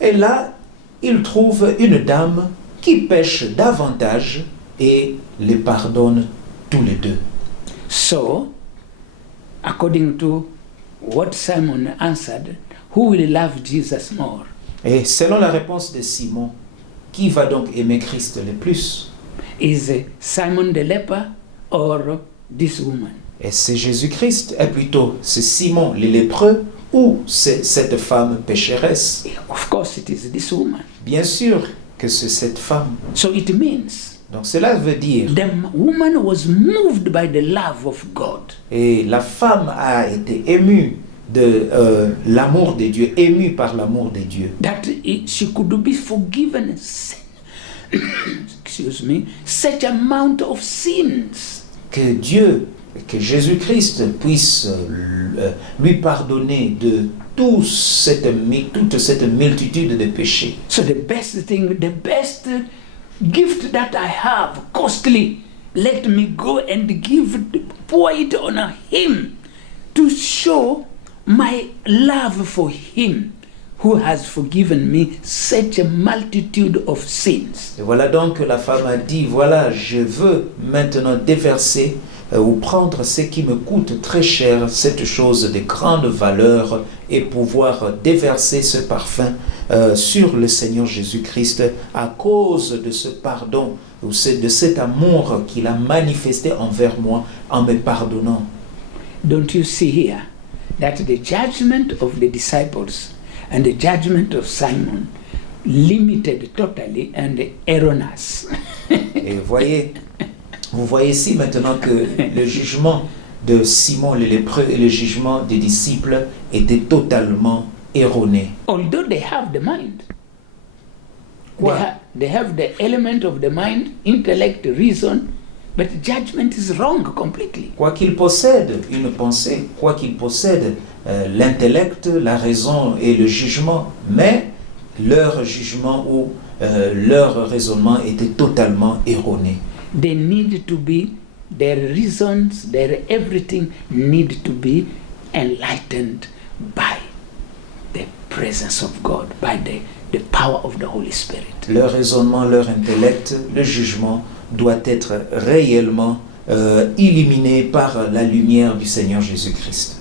et là, il trouve une dame qui pêche davantage et les pardonne tous les deux. So, according to what Simon answered, who will love Jesus more? Et selon la réponse de Simon, qui va donc aimer Christ le plus? Is Simon the leper or this woman? Et c'est Jésus-Christ, et plutôt c'est Simon le lépreux, ou c'est cette femme pécheresse? Of course, it is this woman. Bien sûr que c'est cette femme. So it means Donc cela veut dire, the woman was moved by the love of God. et la femme a été émue de l'amour de Dieu, émue par l'amour de Dieu, That she could be forgiven, excuse me, such amount of sins. que Dieu, que Jésus-Christ puisse lui pardonner de toute cette multitude de péchés. So the best thing, the best gift that I have, costly, let me go and pour it on him to show my love for him who has forgiven me such a multitude of sins. Et voilà donc que la femme a dit, voilà, je veux maintenant déverser ou prendre ce qui me coûte très cher, cette chose de grande valeur, et pouvoir déverser ce parfum sur le Seigneur Jésus-Christ à cause de ce pardon, ou de cet amour qu'il a manifesté envers moi en me pardonnant. Don't you see here that the judgment of the disciples and the judgment of Simon limited totally and erroneous? Et vous voyez ici maintenant que le jugement de Simon le lépreux et le jugement des disciples étaient totalement erronés. Although they have the mind, Quoi? they have the element of the mind, intellect, reason, but judgment is wrong completely. Quoi qu'ils possèdent une pensée, quoi qu'ils possèdent l'intellect, la raison et le jugement, mais leur jugement ou leur raisonnement était totalement erroné. They need to be, their reasons, their everything need to be enlightened by the presence of God, by the power of the Holy Spirit. Leur raisonnement, leur intellect, le jugement doit être réellement illuminé par la lumière du Seigneur Jésus-Christ,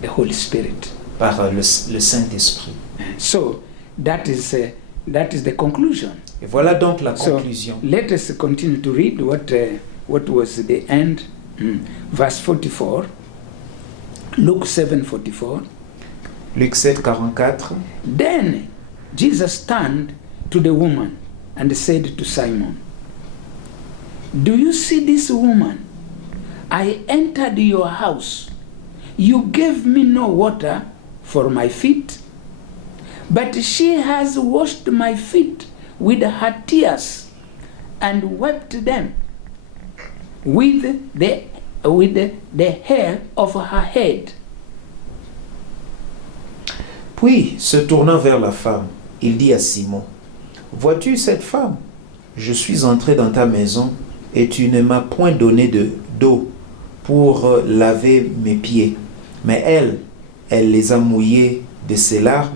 The Holy Spirit. par le Saint-Esprit. So that is the conclusion. Et voilà donc la So conclusion. let us continue to read what was the end. Verse 44. Luke 7:44. Luc 7, 44. Then Jesus turned to the woman and said to Simon, "Do you see this woman? I entered your house. You gave me no water for my feet, but she has washed my feet with her tears and wiped them with the hair of her head." Puis, se tournant vers la femme, il dit à Simon, « Vois-tu cette femme? Je suis entré dans ta maison et tu ne m'as point donné d'eau pour laver mes pieds. Mais elle les a mouillés de ses larmes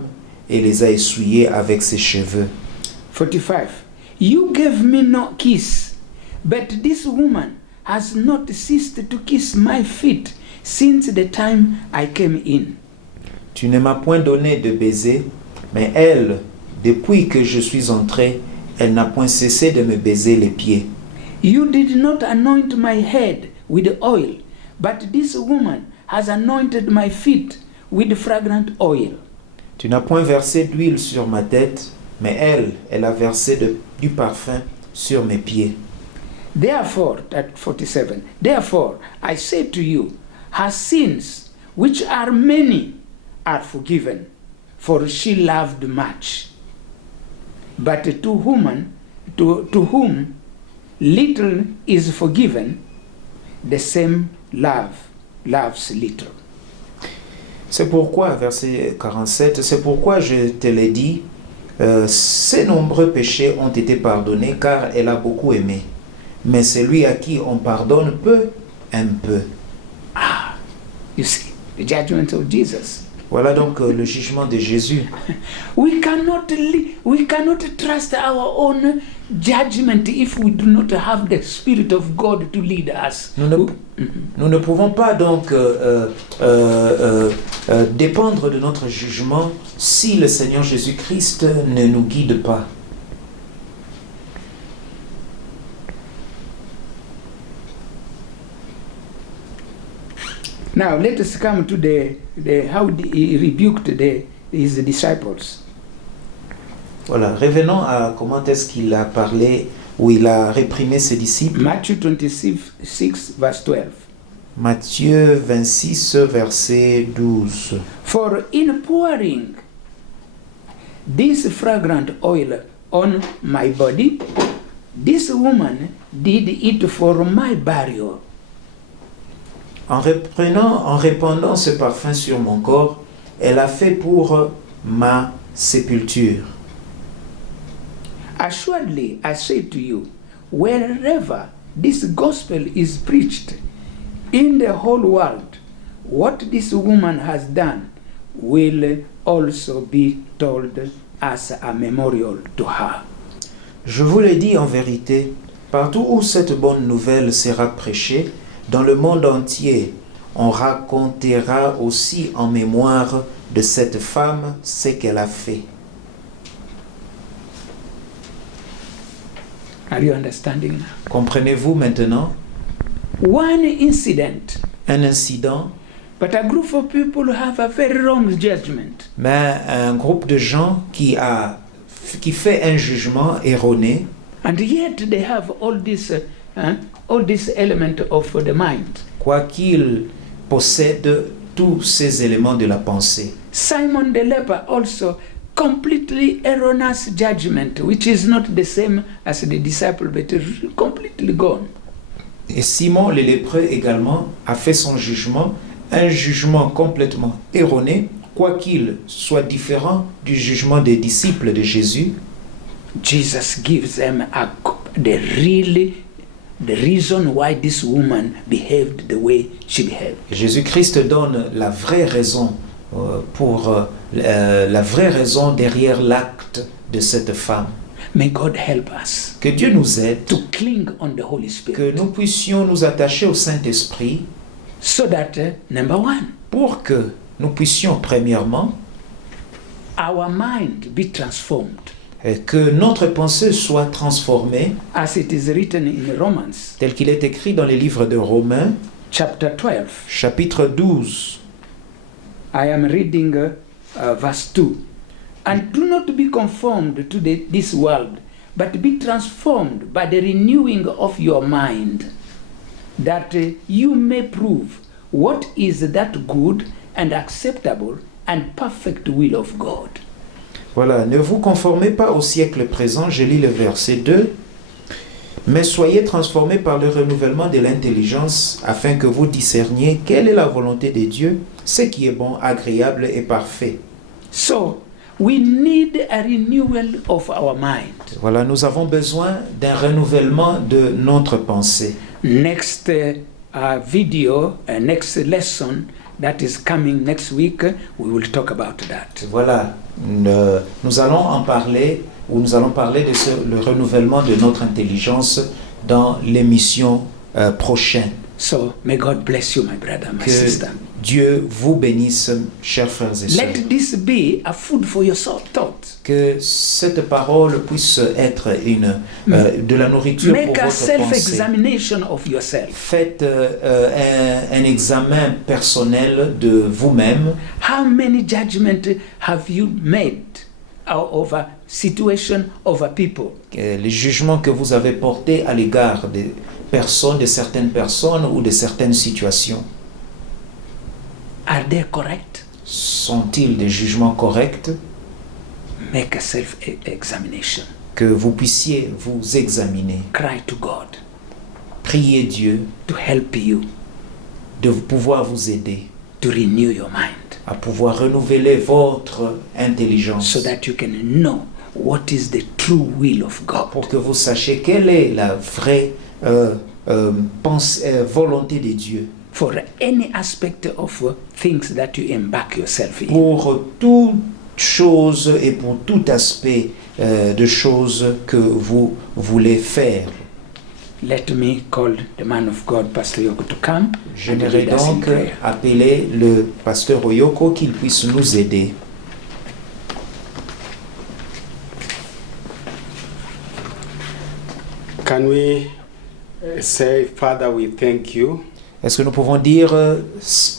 et les a essuyés avec ses cheveux. » 45. You gave me no kiss, but this woman has not ceased to kiss my feet since the time I came in. Tu ne m'as point donné de baiser, mais elle, depuis que je suis entré, elle n'a point cessé de me baiser les pieds. You did not anoint my head with oil, but this woman has anointed my feet with fragrant oil. Tu n'as point versé d'huile sur ma tête, mais elle a versé du parfum sur mes pieds. Therefore, at 47, therefore I say to you, her sins, which are many, are forgiven, for she loved much. But to whom little is forgiven, the same loves little. C'est pourquoi, verset 47, c'est pourquoi je te l'ai dit, ses nombreux péchés ont été pardonnés, car elle a beaucoup aimé. Mais celui à qui on pardonne peu, aime peu. You see, the judgment of Jesus. Voilà donc le jugement de Jésus. We cannot trust our own judgment if we do not have the Spirit of God to lead us. Nous ne pouvons pas donc dépendre de notre jugement si le Seigneur Jésus-Christ ne nous guide pas. Now let us come to the how he rebuked his disciples. Voilà, revenons à comment est-ce qu'il a parlé, ou il a réprimé ses disciples. Matthew 26 verse 12. Matthieu 26, verset 12. For in pouring this fragrant oil on my body, this woman did it for my burial. En répandant ce parfum sur mon corps, elle a fait pour ma sépulture. Assuredly, I say to you, wherever this gospel is preached in the whole world, what this woman has done will also be told as a memorial to her. Je vous le dis en vérité, partout où cette bonne nouvelle sera prêchée, dans le monde entier, on racontera aussi en mémoire de cette femme ce qu'elle a fait. Are you understanding now? Comprenez-vous maintenant? One incident, Un incident, but a group of people have a very wrong judgment. mais un groupe de gens qui fait un jugement erroné, And yet they have all this element of the mind. quoiqu'ils possèdent tous ces éléments de la pensée. Simon the leper also completely erroneous judgment, which is not the same as the disciple, but completely gone. Et Simon le lépreux également a fait son jugement, un jugement complètement erroné, quoiqu'il soit différent du jugement des disciples de Jésus. Jesus gives them the reason why this woman behaved the way she behaved. Jésus-Christ donne la vraie raison la vraie raison derrière l'acte de cette femme. May God help us Que Dieu nous aide, to cling on the Holy que Spirit, nous puissions nous attacher au Saint-Esprit so that number one, pour que nous puissions premièrement our mind be transformed, que notre pensée soit transformée, as it is written in Romans tel qu'il est écrit dans les livres de Romains, chapter 12. chapitre 12. I am reading verse 2. And do not be conformed to this world, but be transformed by the renewing of your mind, that you may prove what is that good and acceptable and perfect will of God. Voilà, ne vous conformez pas au siècle présent, je lis le verset 2, mais soyez transformés par le renouvellement de l'intelligence, afin que vous discerniez quelle est la volonté de Dieu, ce qui est bon, agréable et parfait. So, we need a renewal of our mind. Voilà, nous avons besoin d'un renouvellement de notre pensée. Next video, next lesson that is coming next week, we will talk about that. Voilà, nous allons en parler, ou nous allons parler de le renouvellement de notre intelligence dans l'émission prochaine. So, may God bless you, my brother, my Que sister. Dieu vous bénisse, chers frères et sœurs. Let this be a food for your soul thought. Que cette parole puisse être de la nourriture pour Make a votre pensée. self-examination of yourself. Faites un examen personnel de vous-même. How many judgments have you made over situation, over people? Les jugements que vous avez portés à l'égard des personnes, de certaines personnes ou de certaines situations, Are they correct? sont-ils des jugements corrects? Make a self-examination. Que vous puissiez vous examiner. Cry to God Priez Dieu to help you de pouvoir vous aider to renew your mind, à pouvoir renouveler votre intelligence so that you can know what is the true will of God. pour que vous sachiez quelle est la vraie volonté de Dieu For any aspect of things that you embark yourself in. pour toute chose et pour tout aspect de choses que vous voulez faire. Let me call the man of God, Pastor Yoko, to come. J'aimerais donc appeler le pasteur Oyoko qu'il puisse nous aider. Can we say, Father, we thank you Est-ce que nous pouvons dire,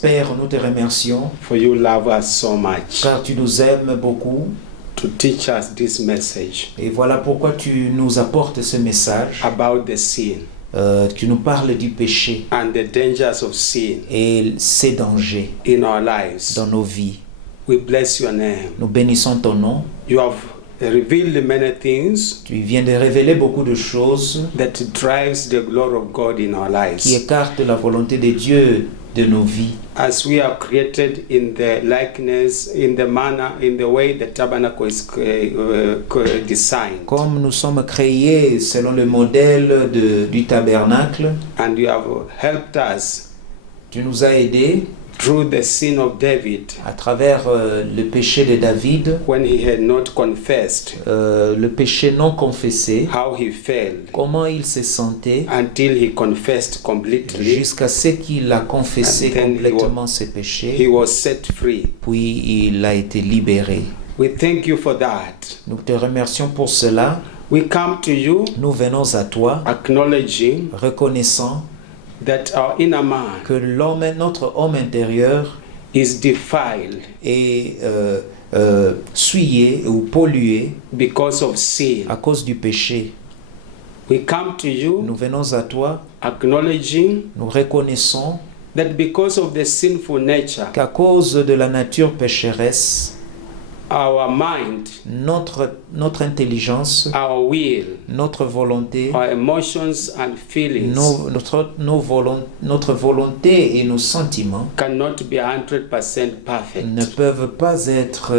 Père, nous te remercions for you love us so much car tu nous aimes beaucoup to teach us this message et voilà pourquoi tu nous apportes ce message. about the sin Tu nous parles du péché and the dangers of sin et ses dangers in our lives. dans nos vies. We bless your name. Nous bénissons ton nom. You have revealed many things Tu viens de révéler beaucoup de choses that drives the glory of God in our qui lives. écartent la volonté de Dieu de nos vies. As we are created in the likeness, in the manner, in the way the tabernacle is designed, Comme nous sommes créés selon le modèle du tabernacle, and you have helped us tu nous as aidés through the sin of David à travers le péché de David, when he had not confessed le péché non confessé, how he failed comment il se sentait until he confessed completely. jusqu'à ce qu'il a confessé And then complètement ses He péchés, was set free. puis il a été libéré. We thank you for that. Nous te remercions pour cela. We come to you Nous venons à toi, acknowledging reconnaissant that our inner man que notre homme intérieur is defiled est souillé ou pollué because of sin. à cause du péché. We come to you Nous venons à toi, acknowledging nous reconnaissons that because of the sinful nature, qu'à cause de la nature pécheresse, our mind, notre intelligence, our will, notre volonté, our emotions and feelings notre volonté et nos sentiments cannot be 100% ne perfect peuvent pas être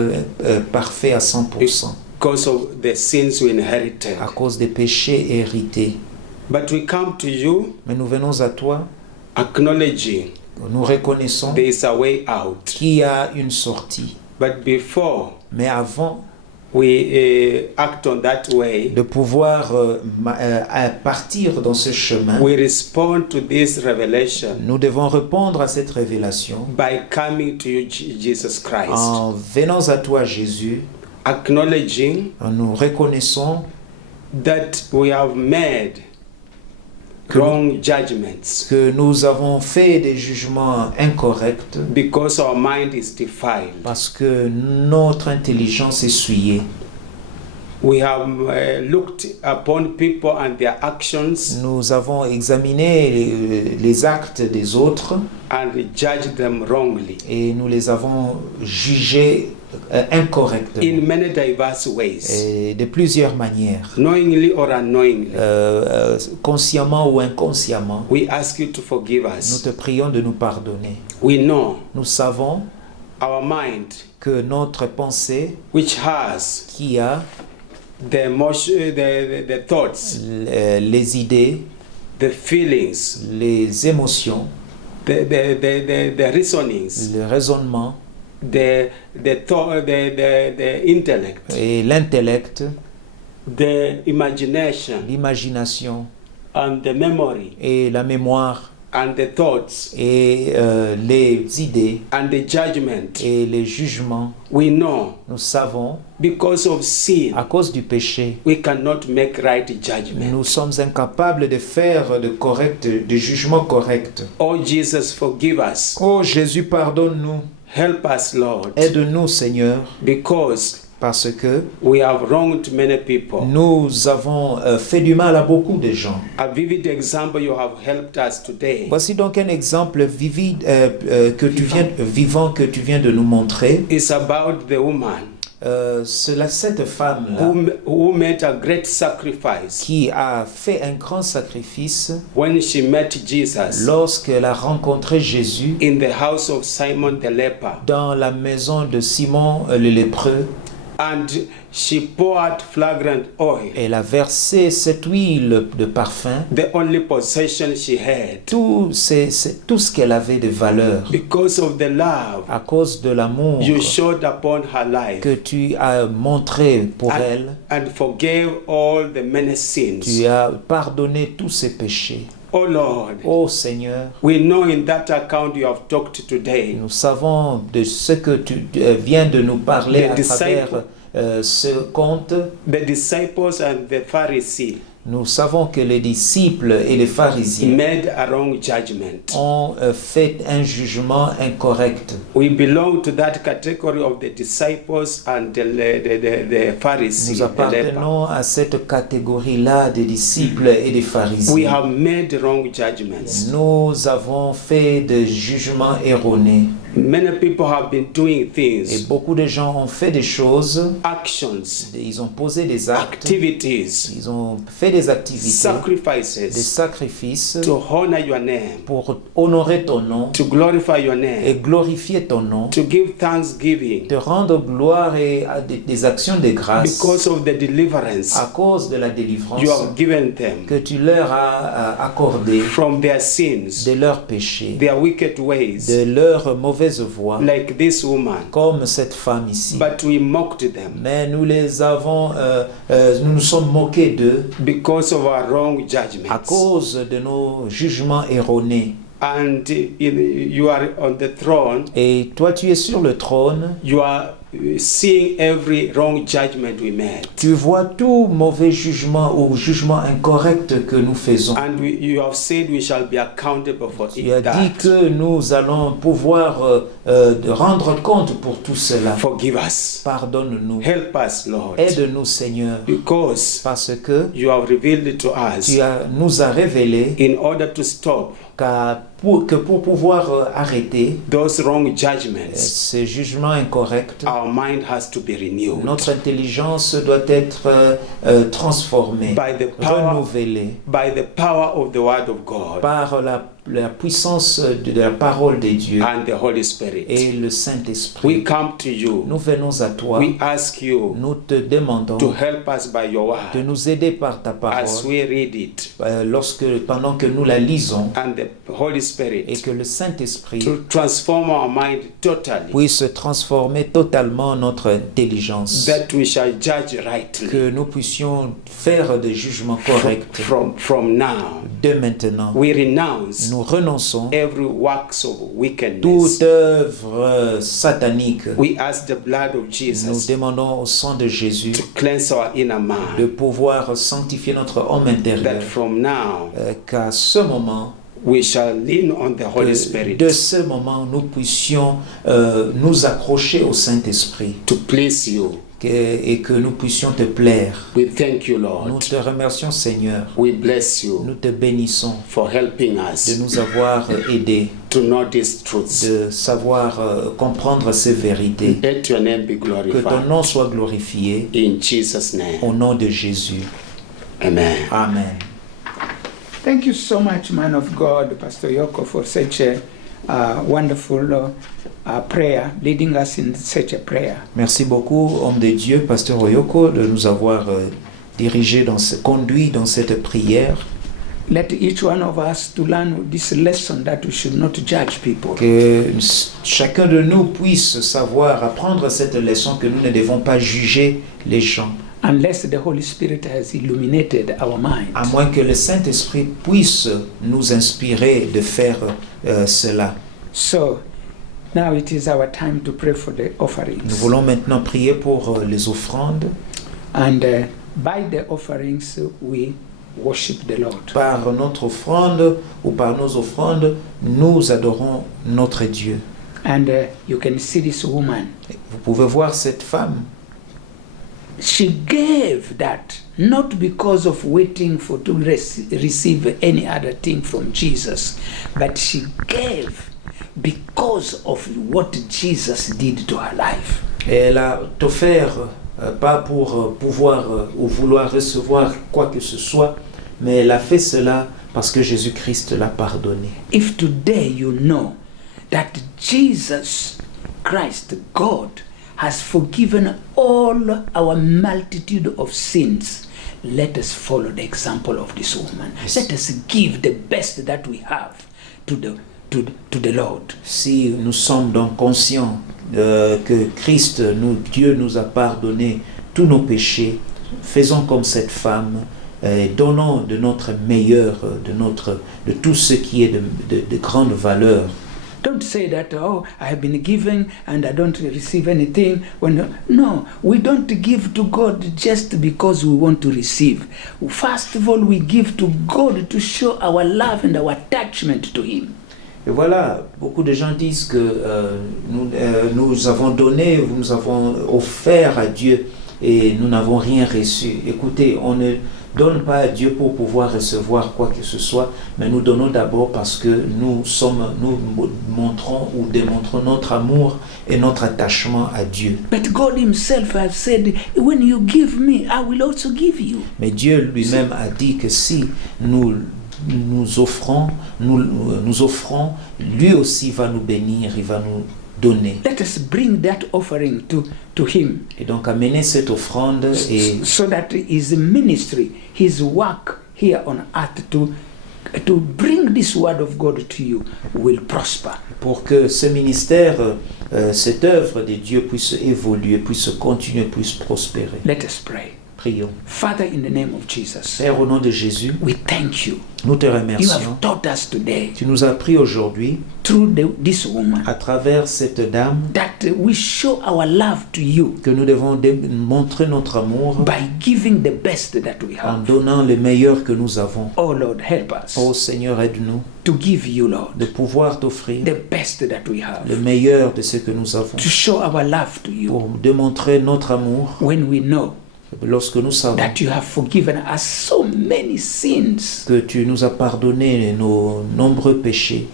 parfaits à 100% because of the sins we inherited. à cause des péchés hérités. But we come to you Mais nous venons à toi, acknowledging nous reconnaissons there is a way out. qu'il y a une sortie. But before Mais avant we act on that way, de pouvoir partir dans ce chemin, we respond to this revelation nous devons répondre à cette révélation by coming to you, Jesus Christ, en venant à toi, Jésus, acknowledging en nous reconnaissons that we have made wrong judgments que nous avons fait des jugements incorrects because our mind is defiled. parce que notre intelligence est souillée. We have looked upon people and their actions Nous avons examiné les actes des autres and judged them wrongly et nous les avons jugés incorrectement in many diverse ways, et de plusieurs manières, knowingly or unknowingly. consciemment ou inconsciemment. We ask you to forgive Nous us. te prions de nous pardonner. We know Nous savons our mind, que notre pensée which has qui a the emotion, the thoughts, les idées, the feelings, les émotions, the reasonings, le raisonnement the intellect, et l'intellect, the imagination, l'imagination and the memory, et la mémoire and the thoughts, et les idées and the judgment. et les jugements. We know Nous savons, because of sin, à cause du péché, we cannot make right judgment. nous sommes incapables de faire de jugements corrects. Oh Jesus, forgive us. Oh Jésus, pardonne-nous. Help us, Lord, Aide-nous, Seigneur, because parce que we have wronged many people. nous avons fait du mal à beaucoup de gens. A vivid example you have helped us today Voici donc un exemple vivant que tu viens de nous montrer. is about the woman Cette femme-là who made a great sacrifice qui a fait un grand sacrifice when she met Jesus lorsqu'elle a rencontré Jésus in the house of Simon the leper, dans la maison de Simon le lépreux. and she poured fragrant oil, Elle a versé cette huile de parfum, the only possession she had, tout ce qu'elle avait de valeur, because of the love à cause de l'amour you showed upon her life, que tu as montré pour elle. and forgave all the many sins. Tu as pardonné tous ses péchés. Oh Lord, Ô Seigneur, we know in that account you have talked today, nous savons de ce que tu viens de nous parler The à travers ce conte. the disciples and the Pharisees Nous savons que les disciples et les pharisiens made a wrong judgment. ont fait un jugement incorrect. We belong to that category of the disciples and the Pharisees. Nous the leper. appartenons à cette catégorie-là des disciples et des We pharisiens. have made wrong judgments. Nous avons fait des jugements erronés. Many people have been doing Et things, beaucoup de gens ont fait des choses, actions, ils ont posé des actes, activities, ils ont fait des activités, des sacrifices sacrifices to honor your name, pour honorer ton nom to glorify your et name, glorifier ton nom, to give thanksgiving te rendre gloire et à des actions de grâce because of the deliverance à cause de la délivrance you have given them que tu leur as accordé from their sins, de leurs péchés, their wicked ways, de leurs mauvaises voies, like this woman. comme cette femme ici. But we mocked them Mais nous les avons, nous nous sommes moqués d'eux because of our wrong à judgments. cause de nos jugements erronés. And you are on the throne, Et toi, tu es sur le trône, you are seeing every wrong judgment we made. tu vois tout mauvais jugement ou jugement incorrect que nous faisons. And you have said we shall be accountable for Tu as it. dit That. que nous allons pouvoir de rendre compte pour tout cela. Forgive us. Pardonne-nous. Help us, Lord. Aide-nous, Seigneur, Because parce que you have revealed it to us nous as révélé in order to stop que pour pouvoir arrêter those wrong judgments, ces jugements incorrects, our mind has to be renewed notre intelligence doit être transformée, by the power, renouvelée by the power of the Word of God par la puissance de la parole de Dieu and the Holy Spirit. et le We Saint-Esprit. come to you. Nous venons à toi, We ask you nous te demandons to help us by your de word nous aider par ta as parole we read it, pendant que nous la lisons and the Holy et Spirit que le Saint-Esprit to transform our mind totally, puisse transformer totalement notre intelligence, that we shall judge rightly que nous puissions faire des jugements corrects. from now. De maintenant, We renounce nous renonçons every works of wickedness. toute œuvre satanique. We ask the blood of Nous Jesus demandons au sang de Jésus to cleanse our inner de man, pouvoir sanctifier notre homme intérieur, that from now qu'à ce moment, we shall lean on the Holy que Spirit de ce moment, nous puissions nous accrocher au Saint-Esprit to please you. et que nous puissions te plaire. We thank you, Nous Lord. te remercions, Seigneur. We bless you Nous te bénissons for helping de us nous avoir aidés, to know these truths. de savoir comprendre ces vérités. Let your name be Que ton glorified. nom soit glorifié In Jesus' name. au nom de Jésus. Amen. Amen. Thank you so much, man of God, Pastor Yoko, for such a wonderful prayer, leading us in such a prayer. Merci beaucoup, homme de Dieu, pasteur Oyoko, de nous avoir conduit dans cette prière. Let each one of us to learn this lesson that we should not judge people. Que chacun de nous puisse savoir, apprendre cette leçon que nous ne devons pas juger les gens, Unless the Holy Spirit has illuminated our mind. à moins que le Saint-Esprit puisse nous inspirer de faire cela. So now it is our time to pray for the Nous offerings. voulons maintenant prier pour les offrandes. And by the offerings we worship the Lord. Par notre offrande ou par nos offrandes, nous adorons notre Dieu. And you can see this woman. Vous pouvez voir cette femme. She gave that not because of waiting for to receive any other thing from Jesus, but she gave because of what Jesus did to her life. Et elle a offert, pas pour pouvoir ou vouloir recevoir quoi que ce soit, mais elle a fait cela parce que Jésus-Christ l'a pardonné. If today you know that Jesus Christ, God, has forgiven all our multitude of sins, let us follow the example of this woman. Yes. Let us give the best that we have to the Lord. Si nous sommes donc conscients que Dieu nous a pardonné tous nos péchés, faisons comme cette femme, donnons de notre meilleur, de tout ce qui est de grande valeur Don't say that, oh, I have been giving and I don't receive anything. No, we don't give to God just because we want to receive. First of all, we give to God to show our love and our attachment to Him. Et voilà, beaucoup de gens disent que nous avons donné, nous avons offert à Dieu et nous n'avons rien reçu. Écoutez, on ne donne pas à Dieu pour pouvoir recevoir quoi que ce soit, mais nous donnons d'abord parce que nous montrons ou démontrons notre amour et notre attachement à Dieu. But God Himself has said, when you give me, I will also give you. Mais Dieu lui-même a dit que si nous offrons, lui aussi va nous bénir, il va nous donner. Let us bring that offering to Him. Et donc amener cette offrande et so that His ministry, His work here on earth to bring this word of God to you will prosper. Pour que ce ministère, cette œuvre de Dieu puisse évoluer, puisse continuer, puisse prospérer. Let us pray. Prions. Father, in the name of Jesus, Père, au nom de Jésus, we thank you. nous te You remercions. have taught us today Tu nous as appris aujourd'hui, through this woman à travers cette dame, that we show our love to you que nous devons montrer notre amour by giving the best that we en have. donnant le meilleur que nous avons. Oh Lord, help us Oh Seigneur, aide-nous to give you, Lord, de pouvoir t'offrir the best that we have, le meilleur de ce que nous avons, to show our love to you pour démontrer notre amour when we know lorsque nous savons that you have forgiven us so many sins, que tu nous as pardonné nos nombreux péchés,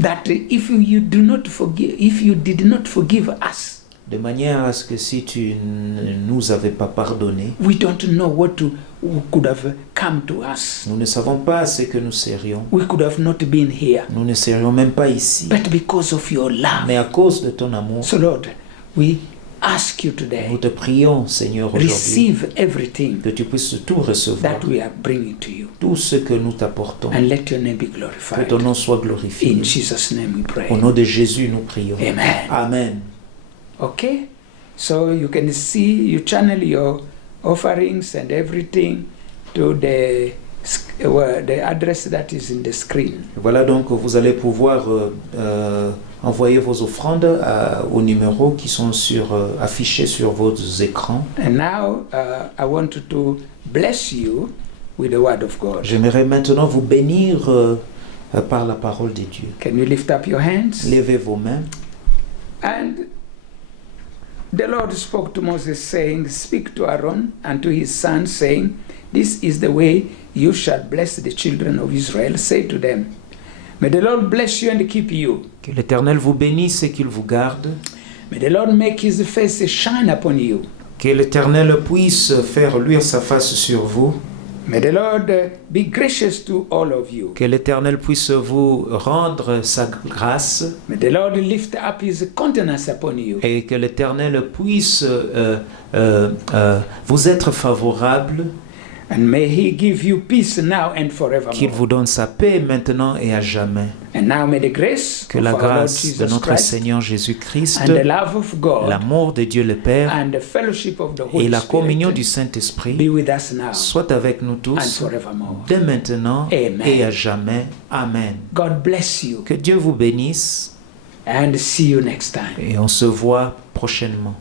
that if you did not forgive us, de manière à ce que si tu ne nous avais pas pardonné, we don't know what could have come to us. nous ne savons pas ce que nous serions. We could have not been here, Nous ne serions même pas ici. but because of your love. Mais à cause de ton amour, So Lord, we ask you today, nous te prions, Seigneur, aujourd'hui, receive everything que tu puisses tout recevoir, that we are bringing to you, tout ce que nous t'apportons, and let your name be que glorified. ton nom soit glorifié. In Jesus' name we pray. Au nom de Jésus, nous prions. Amen. Amen. Okay? So you can see, you channel your offerings and everything to the address that is in the screen. Voilà donc, vous allez pouvoir envoyer vos offrandes aux numéros qui sont affichés sur vos écrans. And now I want to bless you with the word of God. J'aimerais maintenant vous bénir par la parole de Dieu. Can you lift up your hands? Levez vos mains. And the Lord spoke to Moses, saying, Speak to Aaron and to his sons, saying, This is the way you shall bless the children of Israel. Say to them, May the Lord bless you and keep you. Que l'Éternel vous bénisse et qu'il vous garde. May the Lord make his face shine upon you. Que l'Éternel puisse faire luire sa face sur vous. May the Lord be gracious to all of you. Que l'Éternel puisse vous rendre sa grâce. May the Lord lift up his countenance upon you. Et que l'Éternel puisse vous être favorable. And may he give you peace now and Qu'il forevermore. vous donne sa paix maintenant et à jamais. And now may the grace Que of la our Lord grâce de Jesus notre Christ Seigneur Jésus-Christ, and the love of God l'amour de Dieu le Père and the fellowship of the Holy et la communion Spirit du be Saint-Esprit with us now soient avec nous and tous forevermore. dès maintenant Amen. et à jamais. Amen. God bless you Que Dieu vous bénisse and see you next time. et on se voit prochainement.